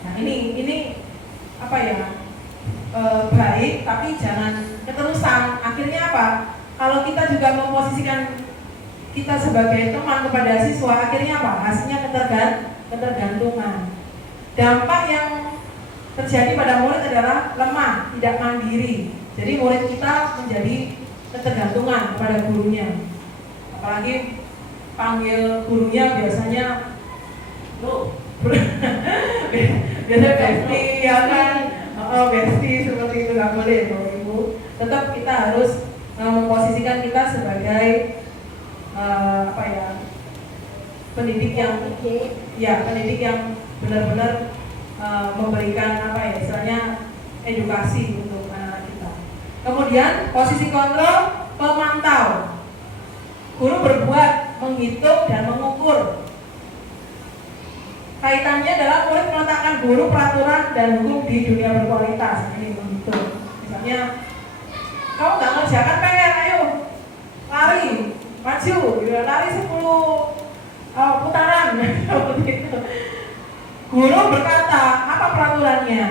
Nah ini apa ya? Baik, tapi jangan keterusan. Akhirnya apa? Kalau kita juga memposisikan kita sebagai teman kepada siswa, akhirnya apa? Hasilnya ketergantungan. Dampak yang terjadi pada murid adalah lemah, tidak mandiri. Jadi murid kita menjadi ketergantungan kepada gurunya. Apalagi panggil gurunya biasanya biasanya bestie, ya kan? Bestie seperti itu nggak boleh, Bapak Ibu. Tetap kita harus memposisikan kita sebagai pendidik yang benar-benar memberikan istilahnya edukasi untuk anak-anak kita. Kemudian posisi kontrol pemantau. Guru berbuat, menghitung dan mengukur. Kaitannya adalah murid meletakkan guru peraturan dan hukum di dunia berkualitas. Ini menghitung. Misalnya, kamu nggak ngerjakan PR, ayo lari, maju, lari 10 putaran. Guru berkata, apa peraturannya?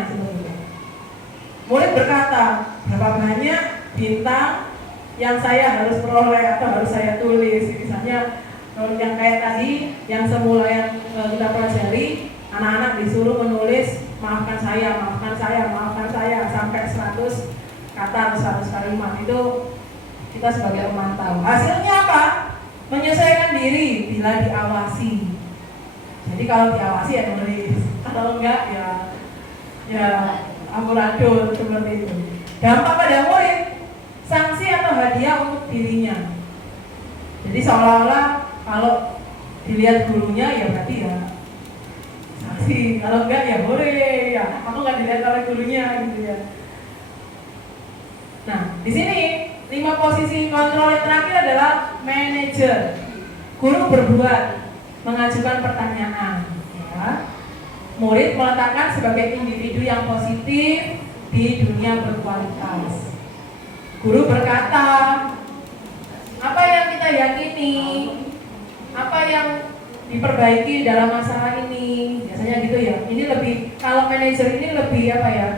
Murid berkata, berapa banyak bintang yang saya harus peroleh atau harus saya tulis. Misalnya yang kayak tadi, yang semula yang kita pelajari, anak-anak disuruh menulis maafkan saya, saya sampai 100 kata atau 100 kalimat itu kita sebagai pemantau. Hasilnya apa? Menyesuaikan diri bila diawasi. Jadi kalau diawasi ya nulis, kalau enggak ya amburadul seperti itu. Dampak pada murid, sanksi atau hadiah untuk dirinya. Jadi seolah-olah kalau dilihat gurunya ya berarti ya sanksi, kalau enggak ya hore ya aku nggak dilihat oleh gurunya gitu ya. Nah di sini 5 posisi kontrol yang terakhir adalah manajer. Guru berbuat, mengajukan pertanyaan, ya. Murid meletakkan sebagai individu yang positif di dunia berkualitas. Guru berkata, apa yang kita yakini, apa yang diperbaiki dalam masalah ini, biasanya gitu ya. Ini lebih, kalau manajer ini lebih apa ya,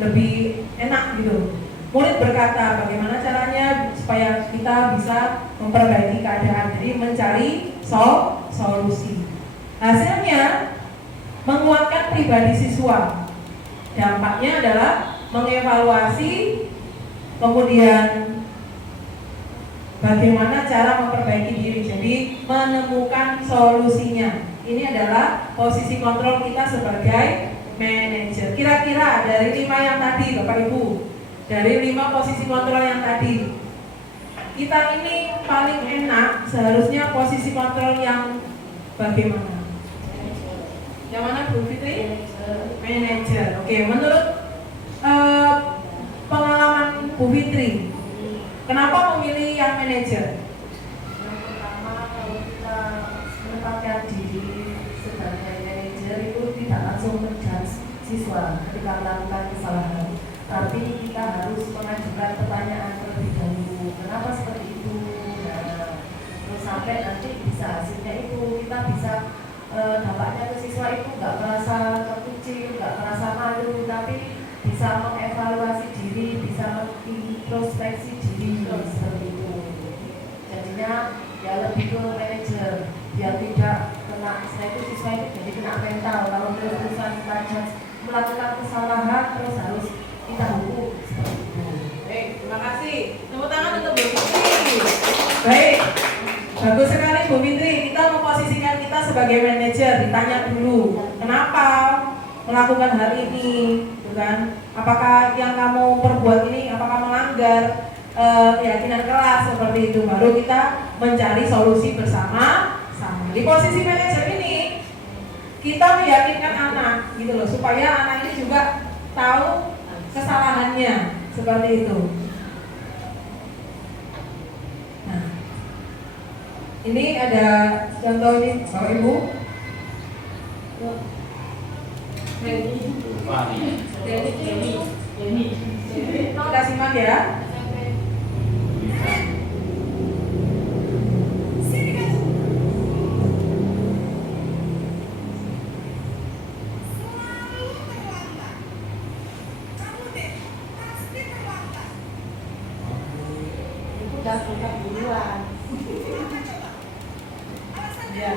lebih enak gitu. Murid berkata bagaimana caranya supaya kita bisa memperbaiki keadaan, jadi mencari solusi. Hasilnya menguatkan pribadi siswa. Dampaknya adalah mengevaluasi, kemudian bagaimana cara memperbaiki diri, jadi menemukan solusinya. Ini adalah posisi kontrol kita sebagai manajer. Kira-kira dari 5 yang tadi Bapak Ibu, dari 5 posisi kontrol yang tadi, kita ini paling enak seharusnya posisi kontrol yang bagaimana? Yang mana Bu Fitri? Manajer. Oke, menurut pengalaman Bu Fitri, kenapa memilih yang manajer? Yang pertama, kalau kita menempatkan diri sebagai manajer itu tidak langsung menjudge siswa ketika melakukan kesalahan, tapi kita harus mengajukan pertanyaan terlebih dahulu. Kenapa seperti itu? Nah, terus sampai nanti bisa hasilnya itu kita bisa dampaknya ke siswa itu nggak merasa terkucil, nggak merasa malu, tapi bisa mengevaluasi diri, bisa mengintrospeksi diri seperti itu. Jadinya ya lebih ke manajer biar tidak kena, setelah itu siswa itu jadi kena mental kalau terus-terusan kita melakukan kesalahan terus harus kita hukum seperti itu. Baik, terima kasih. Tepuk tangan untuk Bu Fitri. Baik, bagus sekali Bu Fitri. Kita memposisikan kita sebagai manajer. Ditanya dulu, kenapa melakukan hal ini, kan? Apakah yang kamu perbuat ini, apakah melanggar keyakinan kelas seperti itu? Baru kita mencari solusi bersama. Di posisi manajer ini, kita meyakinkan anak, gitu loh, supaya anak ini juga tahu kesalahannya seperti itu. Nah, ini ada contoh ini Bapak Ibu. Kita simak ya. Udah buka duluan. Ya.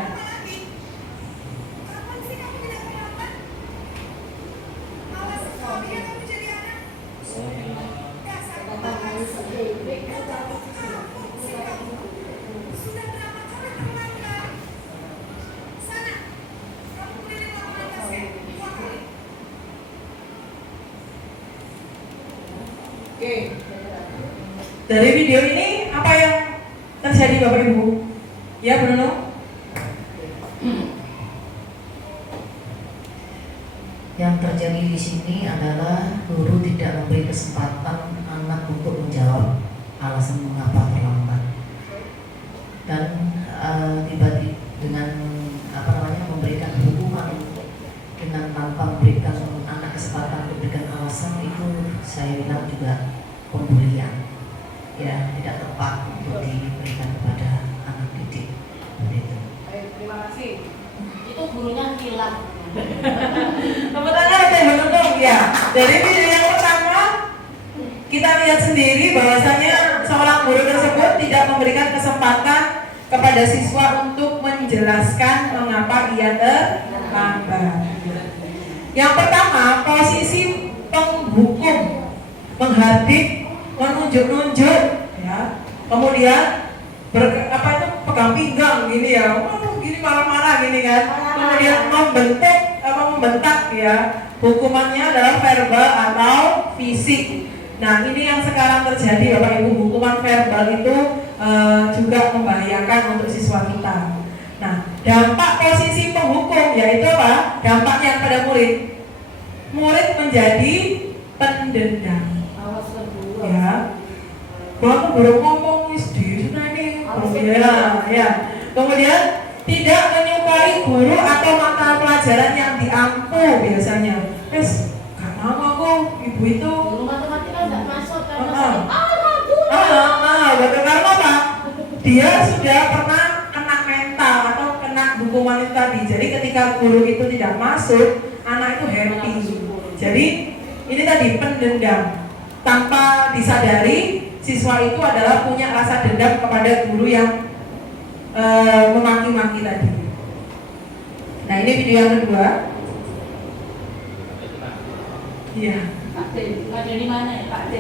Oke. Dari video ini apa yang terjadi Bapak Ibu? Ya Bruno? Yang terjadi di sini adalah guru tidak memberi kesempatan anak untuk menjawab alasan mengapa terlambat, dan tiba-tiba dengan memberikan hukuman dengan tanpa memberikan anak kesempatan memberikan alasan, itu saya bilang juga pembulian, ya, tidak tepat untuk diberikan kepada anak didik. Begitu. Baik, terima kasih. Itu gurunya hilang. Kebetulan saya beruntung ya. Dari video yang pertama kita lihat sendiri bahwasanya seorang guru tersebut tidak memberikan kesempatan kepada siswa untuk menjelaskan mengapa ia terlambat. Yang pertama, posisi penghukum, menghardik, menunjuk-nunjuk, ya. Kemudian pegang pinggang gini ya, gini marah-marah gini kan. Kemudian membentak ya. Hukumannya adalah verbal atau fisik. Nah, ini yang sekarang terjadi Bapak Ibu, hukuman verbal itu juga membahayakan untuk siswa kita. Nah, dampak posisi penghukum yaitu apa? Dampaknya pada murid. Murid menjadi pendendam. Ya. Bapak baru ngomong di sana ini. Ya. Kemudian tidak menyukai guru atau mata pelajaran yang diampu biasanya. Gak mau aku, ibu itu. Guru matematika nggak masuk karena Betul, karena apa? Dia sudah pernah kena mental atau kena hukuman itu tadi. Jadi ketika guru itu tidak masuk, anak itu happy. Jadi ini tadi pendendam. Tanpa disadari, siswa itu adalah punya rasa dendam kepada guru yang memaki-maki tadi. Nah, ini video yang kedua. Iya. Ada di mana ya Pak D?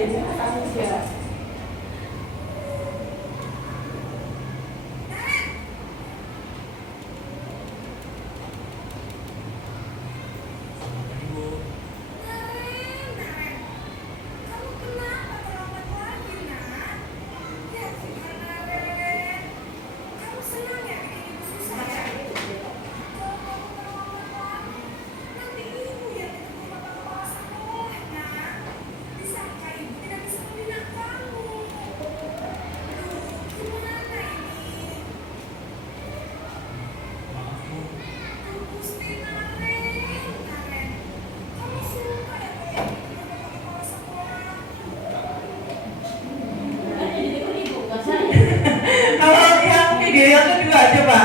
Kalau yang video yang kedua coba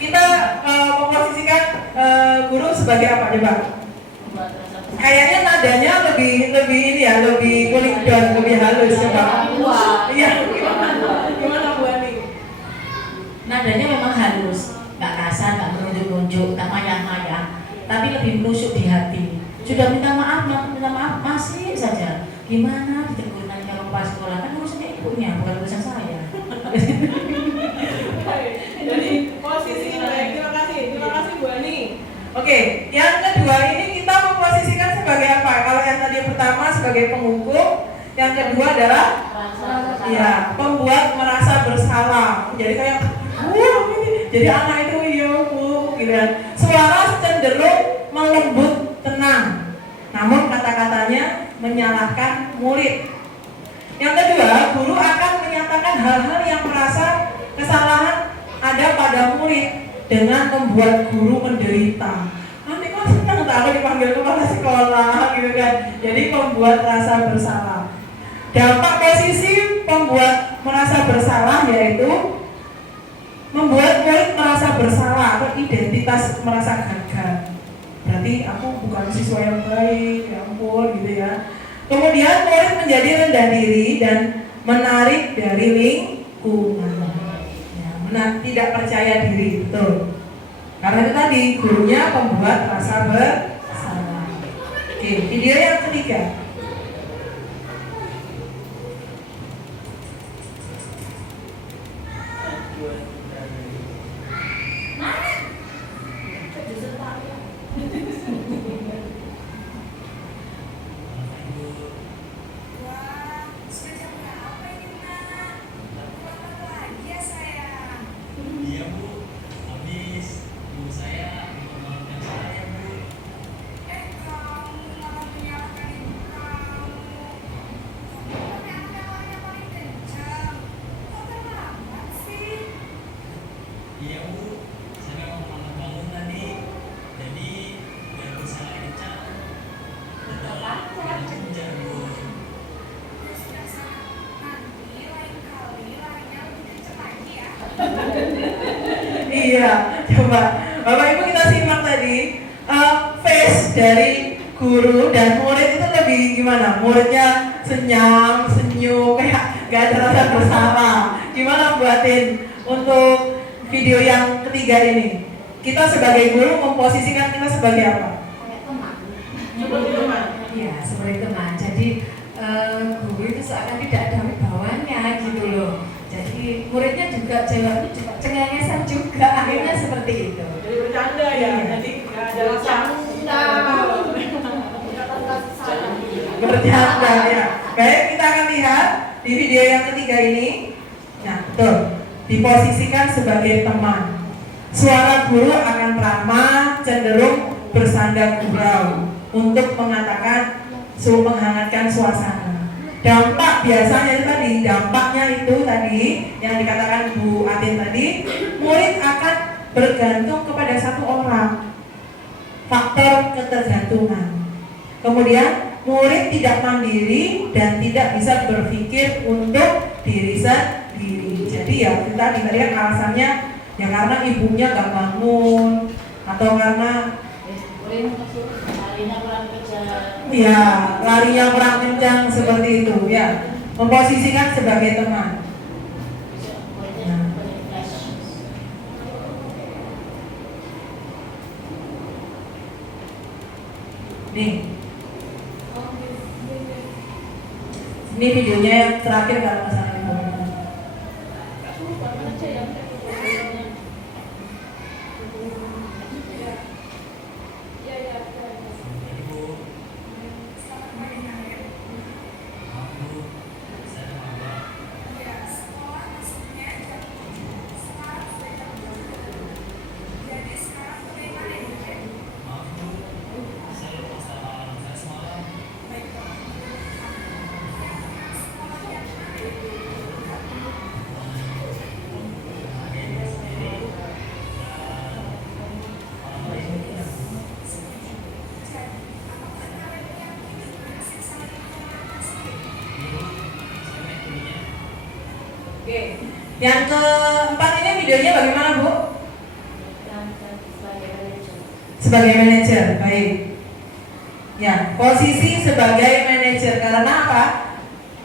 kita memposisikan guru sebagai apa coba? Kayaknya nadanya lebih ini ya, lebih cooling down, lebih halus coba. Iya. Gimana Bu Ani? Nadanya memang halus, nggak kasar, nggak menunjuk-nunjuk, nggak mayang-mayang, tapi lebih menusuk di hati. Sudah minta maaf masih saja. Gimana ditegur nanti kalau pas sekolah, kan urusannya ibunya, bukan urusan saya. Jadi posisi baik, terima kasih Bu Ani. Oke, yang kedua ini kita memposisikan sebagai apa? Kalau yang tadi pertama sebagai penghukum, yang kedua adalah ya pembuat merasa bersalah. Jadi kayak jadi anak itu gitu kan. Suara cenderung melembut, tenang. Namun kata-katanya menyalahkan murid. Yang kedua, guru akan menyatakan hal-hal yang merasa kesalahan ada pada murid dengan membuat guru menderita. Nanti kan senang tak aku dipanggil kepala sekolah gitu kan. Jadi membuat rasa bersalah. Dampak posisi pembuat merasa bersalah yaitu membuat murid merasa bersalah atau identitas merasa gagal. Berarti aku bukan siswa yang baik, ya ampun gitu ya. Kemudian murid menjadi rendah diri dan menarik dari lingkungan. Ya, tidak percaya diri, betul. Karena itu tadi gurunya pembuat rasa bersalah. Oke, video yang ketiga. Iya, coba Bapak Ibu kita simak tadi face dari guru dan murid itu lebih gimana? Muridnya senyum, kayak gak ada rasa bersalah. Gimana buatin untuk video yang ketiga ini? Kita sebagai guru memposisikan kita sebagai apa? Sebagai teman. Iya, seperti itu. Nah, jadi guru itu seakan tidak ada wibawanya gitu loh. Jadi muridnya juga jawabnya juga cengengesan juga, akhirnya seperti itu. Jadi bercanda ya, jadi nggak ada rasa bercanda ya. Baik, kita akan lihat di video yang ketiga ini. Nah, betul. Diposisikan sebagai teman. Suara guru akan ramah, cenderung bersanda gurau untuk menghangatkan suasana. Dampak biasanya itu tadi, dampaknya itu tadi yang dikatakan Bu Atin tadi, murid akan bergantung kepada satu orang. Faktor ketergantungan. Kemudian murid tidak mandiri dan tidak bisa berpikir untuk diri sendiri. Jadi ya kita diberikan alasannya ya karena ibunya gak bangun atau karena larinya kurang kejar. ya larinya kurang kencang seperti itu ya. Memposisikan sebagai teman. Nih. Ini videonya yang terakhir kalau nggak salah. Oke. Yang keempat ini videonya bagaimana, Bu? Sebagai manajer, baik. Ya, posisi sebagai manajer karena apa?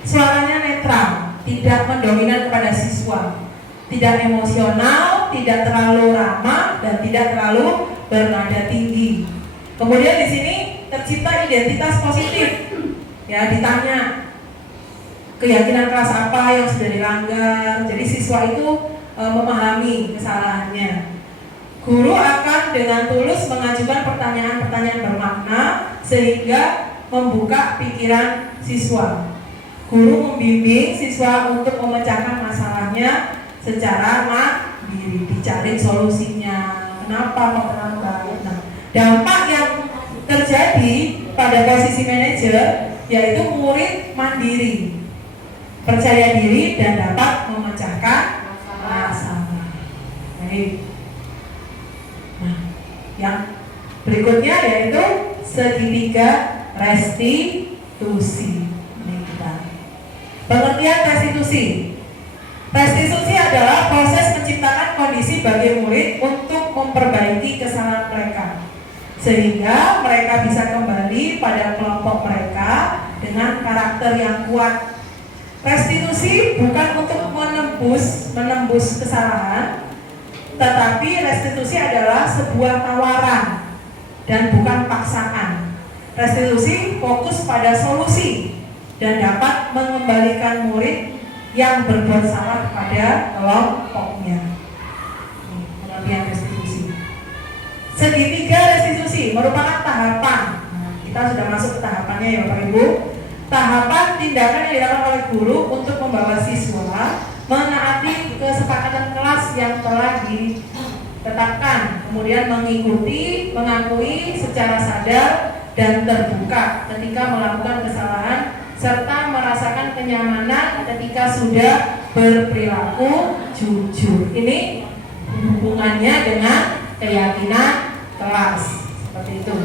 Suaranya netral, tidak mendominan kepada siswa, tidak emosional, tidak terlalu ramah dan tidak terlalu bernada tinggi. Kemudian di sini tercipta identitas positif. Ya, ditanya keyakinan kelas apa yang sudah dilanggar. Jadi siswa itu memahami kesalahannya. Guru akan dengan tulus mengajukan pertanyaan-pertanyaan bermakna sehingga membuka pikiran siswa. Guru membimbing siswa untuk memecahkan masalahnya secara mandiri, dicari solusinya. Kenapa kok terlambat? Nah, dampak yang terjadi pada posisi manajer yaitu murid mandiri, percaya diri dan dapat memecahkan masalah. Baik. Nah, yang berikutnya yaitu segitiga restitusi. Ini kita. Pengertian restitusi. Restitusi adalah proses menciptakan kondisi bagi murid untuk memperbaiki kesalahan mereka, sehingga mereka bisa kembali pada kelompok mereka dengan karakter yang kuat. Restitusi bukan untuk menembus kesalahan, tetapi restitusi adalah sebuah tawaran dan bukan paksaan. Restitusi fokus pada solusi dan dapat mengembalikan murid yang berbuat salah kepada kelompoknya. Pengertian restitusi. Segitiga restitusi merupakan tahapan. Nah, kita sudah masuk ke tahapannya ya Bapak Ibu. Tahapan tindakan yang dilakukan oleh guru untuk membawa siswa menaati kesepakatan kelas yang telah ditetapkan, kemudian mengikuti, mengakui secara sadar dan terbuka ketika melakukan kesalahan, serta merasakan kenyamanan ketika sudah berperilaku jujur. Ini hubungannya dengan keyakinan kelas, seperti itu.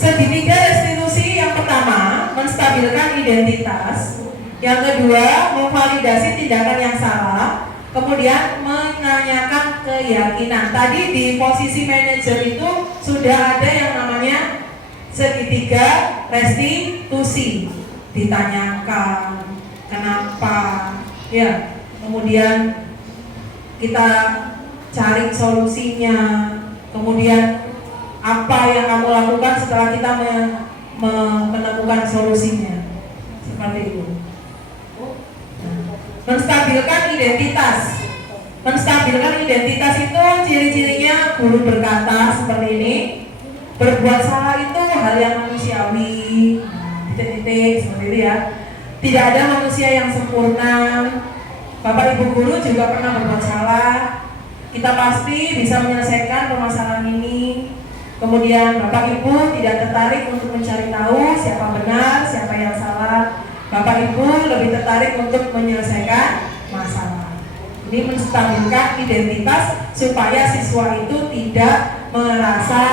Segitiga restitusi yang pertama menstabilkan identitas, yang kedua memvalidasi tindakan yang salah, kemudian menanyakan keyakinan. Tadi di posisi manajer itu sudah ada yang namanya segitiga restitusi, ditanyakan kenapa, ya, kemudian kita cari solusinya, kemudian apa yang kamu lakukan setelah kita menemukan solusinya. Seperti itu. Menstabilkan identitas. Menstabilkan identitas itu ciri-cirinya guru berkata seperti ini. Berbuat salah itu hal yang manusiawi. Titik-titik seperti itu ya. Tidak ada manusia yang sempurna. Bapak Ibu guru juga pernah berbuat salah. Kita pasti bisa menyelesaikan permasalahan ini. Kemudian Bapak Ibu tidak tertarik untuk mencari tahu siapa benar, siapa yang salah. Bapak Ibu lebih tertarik untuk menyelesaikan masalah. Ini menstabilkan identitas supaya siswa itu tidak merasa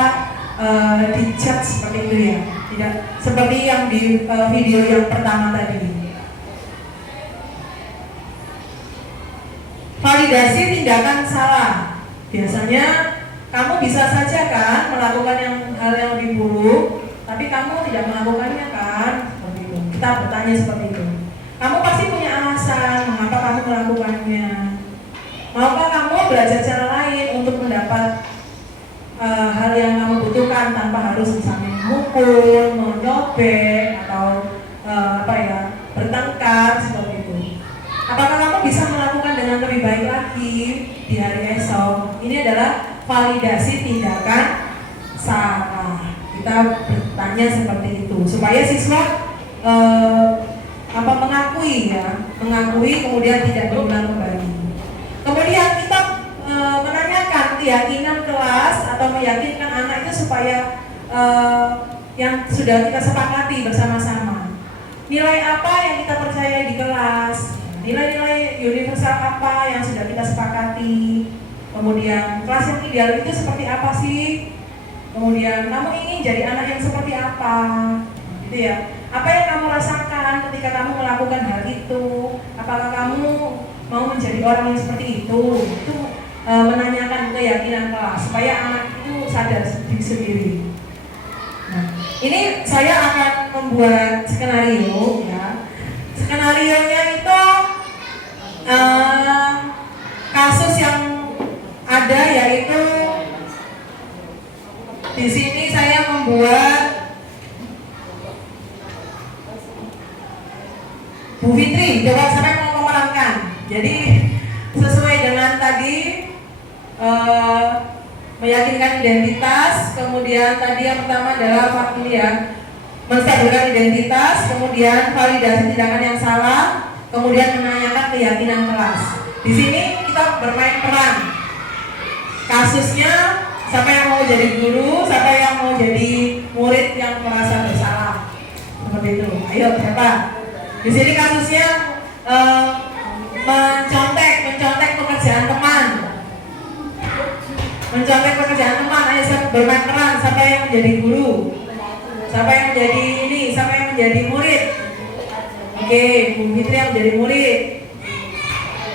dijudge seperti itu ya. Tidak seperti yang di video yang pertama tadi. Validasi tindakan salah. Biasanya kamu bisa saja kan melakukan hal yang lebih buruk, tapi kamu tidak melakukannya kan? Seperti itu. Kita bertanya seperti itu. Kamu pasti punya alasan mengapa kamu melakukannya. Maukah kamu belajar cara lain untuk mendapat hal yang kamu butuhkan tanpa harus misalnya memukul, menyobek atau bertengkar seperti itu. Apakah kamu bisa melakukan dengan lebih baik lagi di hari esok? Ini adalah validasi tindakan salah. Kita bertanya seperti itu supaya siswa mengakui kemudian tidak berulang kembali. Kemudian kita menanyakan keyakinan kelas atau meyakinkan anak itu supaya yang sudah kita sepakati bersama-sama. Nilai apa yang kita percaya di kelas? Nilai-nilai universal apa yang sudah kita sepakati? Kemudian kelas yang ideal itu seperti apa sih? Kemudian kamu ingin jadi anak yang seperti apa? Gitu ya. Apa yang kamu rasakan ketika kamu melakukan hal itu? Apakah kamu mau menjadi orang yang seperti itu? Itu menanyakan keyakinan kelas supaya anak itu sadar sendiri. Nah, ini saya akan membuat skenario ya. Skenarionya itu kasus yang ada yaitu di sini saya membuat Bu Fitri, coba siapa yang mau memerankan. Jadi sesuai dengan tadi meyakinkan identitas, kemudian tadi yang pertama adalah menstabilkan identitas, kemudian validasi tindakan yang salah, kemudian menanyakan keyakinan kelas. Di sini kita bermain peran. Kasusnya siapa yang mau jadi guru, siapa yang mau jadi murid yang merasa bersalah. Seperti itu. Ayo siapa? Di sini kasusnya mencontek pekerjaan teman. Mencontek pekerjaan teman. Ayo siapa bermain peran? Siapa yang menjadi guru? Siapa yang menjadi siapa yang menjadi murid? Oke, Bu Fitri yang menjadi murid.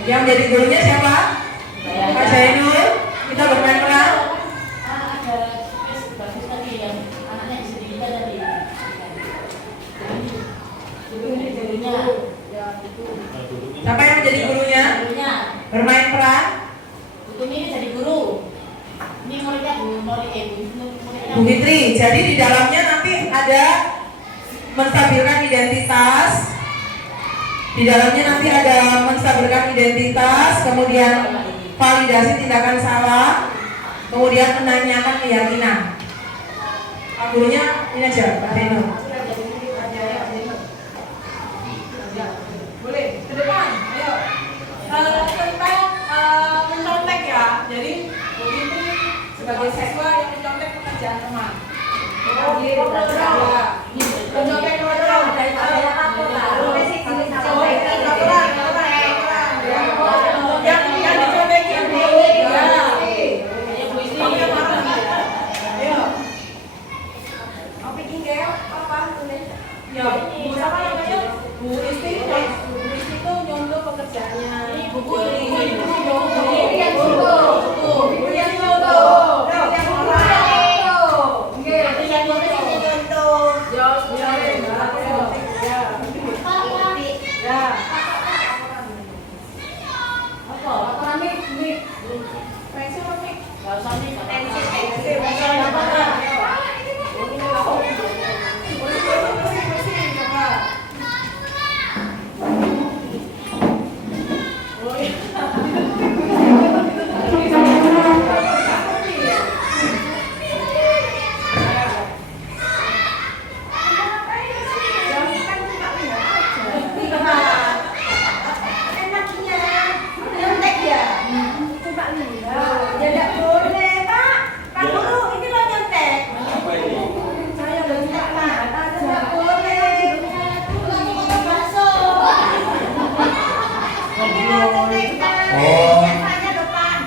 Yang menjadi gurunya siapa? Kak Zainul. Kita bermain peran. Siapa yang menjadi gurunya? Bermain peran. Ini jadi guru. Ini muridnya Bu Fitri. Jadi di dalamnya nanti ada menstabilkan identitas. Di dalamnya nanti ada menstabilkan identitas, kemudian validasi tindakan salah, kemudian menanyakan keyakinan. Pak gurunya ini aja, Pak Reno. Boleh, ke depan, ayo. Tentang mencontek ya. Jadi ini sebagai siswa yang mencontek pekerjaan teman. Mencontek yang dicontekin Bu Isti itu nyontoh pekerjaannya. Bu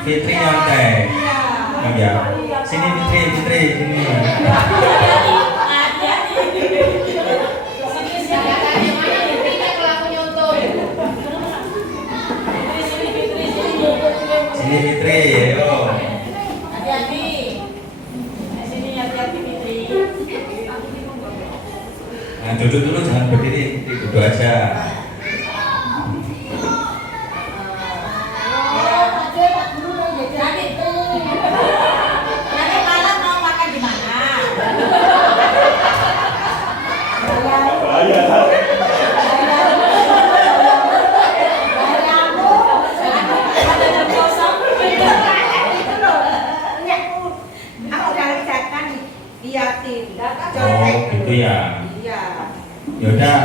Fitri nyontek. Oh ya. Sini Fitri, sini. Sini Fitri, yo. Hati-hati. Sini hati-hati Fitri. Nah, duduk dulu, jangan berdiri, Fitri, duduk aja. Nanti malam mau makan di mana? Ada jam kosong. Aku udah rencanakan liatin. Oh, gitu ya. Iya. Yaudah,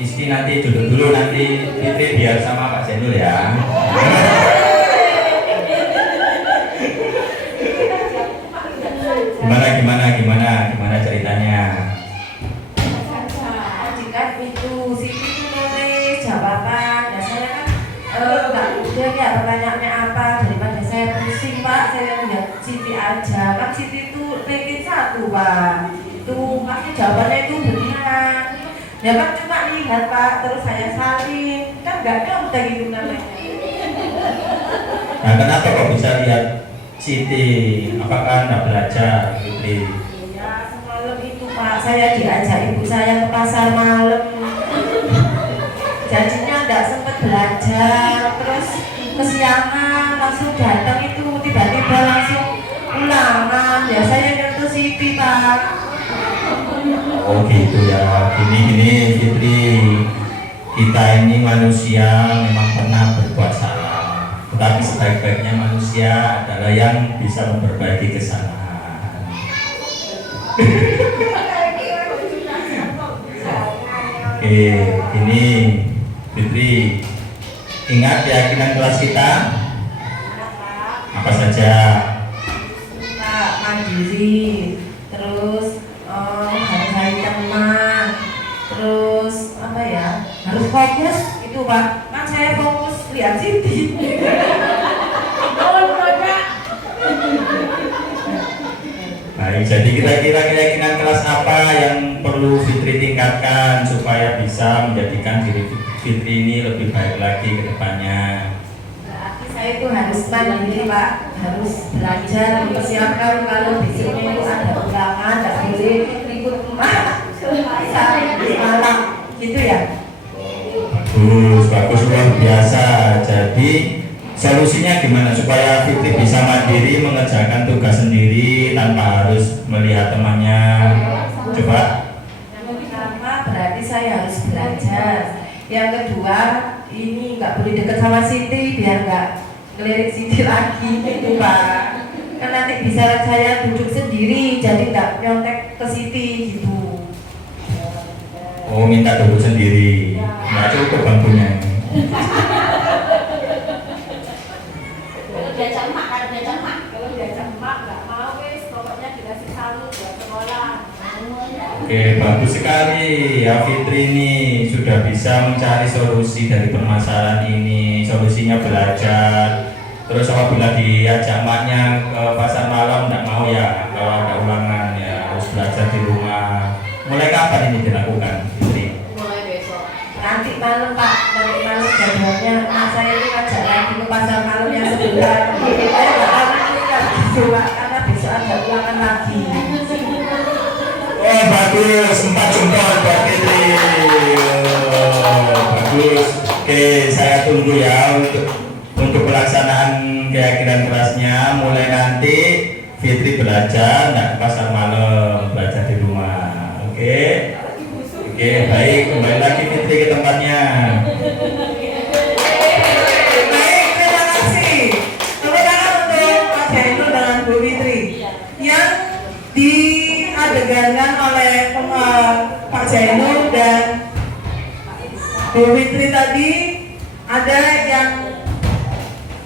Isti nanti duduk dulu, nanti Fitri biar sama Pak Zainul ya. Gimana ceritanya? Jika itu Siti itu nulis jawaban, ya saya kan nggak udah ya pertanyaannya apa, daripada saya pusing Pak, saya lihat Siti aja. Kan Siti itu ranking 1 Pak, itu pasti jawabannya itu benar. Ya kan cuma lihat Pak, terus saya salin, kan nggak nyontek gitu namanya. Nah, kenapa kok bisa lihat Siti? Apakah Anda belajar, Fitri? Ya semalam itu Pak, saya diajak ibu saya ke pasar malam. Jadinya nggak sempat belajar, terus kesiangan langsung datang itu tiba-tiba langsung ulangan. Ya saya nyentuh Siti Pak. Oh gitu ya. Gini Fitri, kita ini manusia memang pernah berbuat salah, tetapi sebaik-baiknya manusia adalah yang bisa memperbaiki kesalahan. Oke, ini Fitri, ingat keyakinan kelas kita apa saja? Pak, mandiri, terus hargai teman, terus apa ya, harus fokus itu Pak. Kan saya fokus lihat Siti. Baik, jadi kira-kira keyakinan kelas apa yang perlu Fitri tingkatkan supaya bisa menjadikan diri Fitri ini lebih baik lagi ke depannya? Berarti saya itu harus mandiri Pak, harus belajar, mempersiapkan kalau besoknya itu ada ulangan, tidak boleh ikut emak malam, gitu ya. Bagus luar biasa. Jadi solusinya gimana supaya Fitri bisa mandiri mengerjakan tugas sendiri tanpa harus melihat temannya? Coba. Yang pertama berarti saya harus belajar. Yang kedua ini nggak boleh deket sama Siti biar nggak ngelirik Siti lagi gitu Pak. Kan nanti bisa saya duduk sendiri jadi nggak nyontek ke Siti gitu. Oh, minta duduk sendiri. Nggak cukup bangkunya. Kalau diajak emak, Kalau diajak emak nggak mau wes, pokoknya dikasih salut buat sekolah. Oke, bagus sekali ya Fitri ini sudah bisa mencari solusi dari permasalahan ini. Solusinya belajar. Terus apabila diajak maknya ke pasar malam nggak mau ya, kalau ada ulangan ya harus belajar di rumah. Mulai kapan ini dilakukan, Fitri? mulai besok. Nanti malam Pak, nanti malam jadwalnya. Nah, saya ini ngajak lagi ke pasar malam yang sebelah. Saya nggak tahu nanti kan gitu Pak, karena besok ada ulangan lagi. Oh bagus, 4 jempol buat Fitri. Oh, bagus. Oke, saya tunggu ya untuk untuk pelaksanaan keyakinan kelasnya, mulai nanti Fitri belajar nggak ke pasar malam, belajar di rumah. Oke, baik, kembali lagi Fitri ke tempatnya. Baik, terima kasih. Tepuk tangan untuk Pak Jainul dengan Bu Fitri yang diadegankan oleh Pak Jainul dan Bu Fitri tadi. Ada yang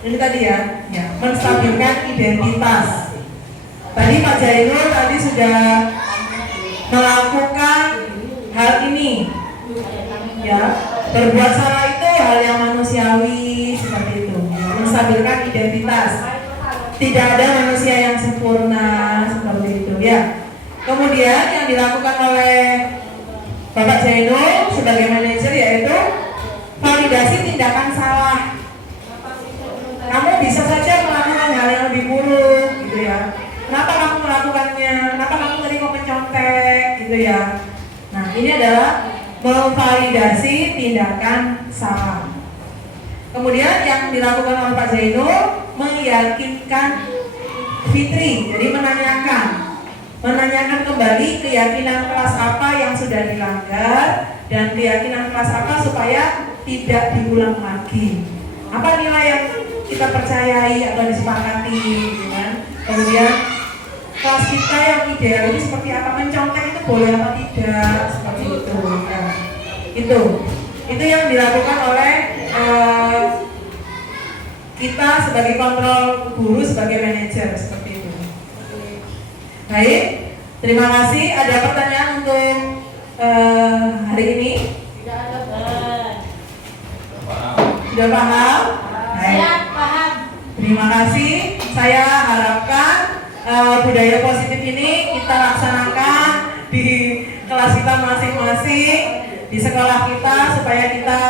ini tadi ya, menstabilkan identitas. Tadi Pak Jainul tadi sudah melakukan hal ini, ya, berbuat salah itu hal yang manusiawi seperti itu, menstabilkan identitas. Tidak ada manusia yang sempurna seperti itu, ya. Kemudian yang dilakukan oleh Bapak Jainul sebagai manajer yaitu validasi tindakan salah. Kamu bisa saja melakukan hal yang lebih buruk, gitu ya. Kenapa kamu melakukannya? Kenapa kamu tadi mau mencontek, gitu ya? Nah, ini adalah memvalidasi tindakan salah. Kemudian yang dilakukan oleh Pak Jainul meyakinkan Fitri, jadi menanyakan kembali keyakinan kelas apa yang sudah dilanggar dan keyakinan kelas apa supaya tidak diulang lagi. Apa nilai yang kita percayai atau disepakati, gitu kan? Kemudian kelas kita yang ideal ini seperti apa, mencontek itu boleh apa tidak, seperti itu. Nah, itu yang dilakukan oleh kita sebagai kontrol guru, sebagai manajer, seperti itu. Baik, terima kasih. Ada pertanyaan untuk hari ini? Sudah paham? Baik. Terima kasih. Saya harapkan budaya positif ini kita laksanakan di kelas kita masing-masing, di sekolah kita, supaya kita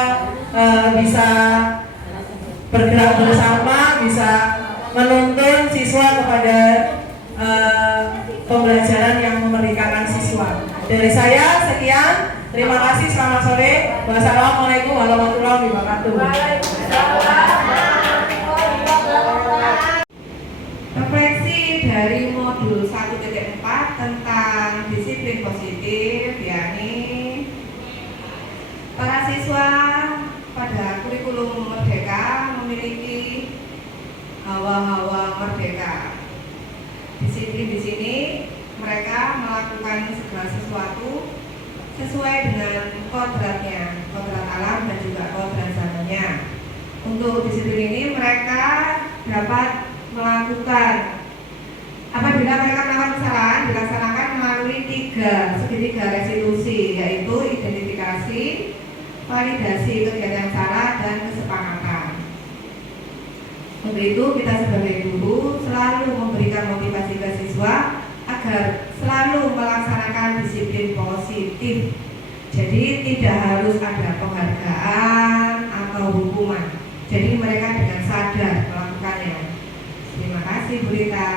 bisa bergerak bersama, bisa menuntun siswa kepada pembelajaran yang memerdekakan siswa. Dari saya sekian. Terima kasih, selamat sore. Wassalamualaikum warahmatullahi wabarakatuh. Refleksi dari modul 1.4 tentang disiplin positif, yakni para siswa pada kurikulum merdeka memiliki hawa-hawa merdeka. Disiplin di sini mereka melakukan segala sesuatu sesuai dengan kodratnya, kodrat alam dan juga kodrat zamannya. Untuk disiplin ini mereka dapat melakukan, apabila mereka melakukan kesalahan, dilaksanakan melalui segitiga restitusi, yaitu identifikasi, validasi kegiatan yang salah, dan kesepakatan. Untuk itu kita sebagai guru selalu memberikan motivasi ke siswa agar selalu melaksanakan disiplin positif. Jadi tidak harus ada penghargaan atau hukuman. Jadi mereka dengan sadar melakukannya. Terima kasih Bu Rita.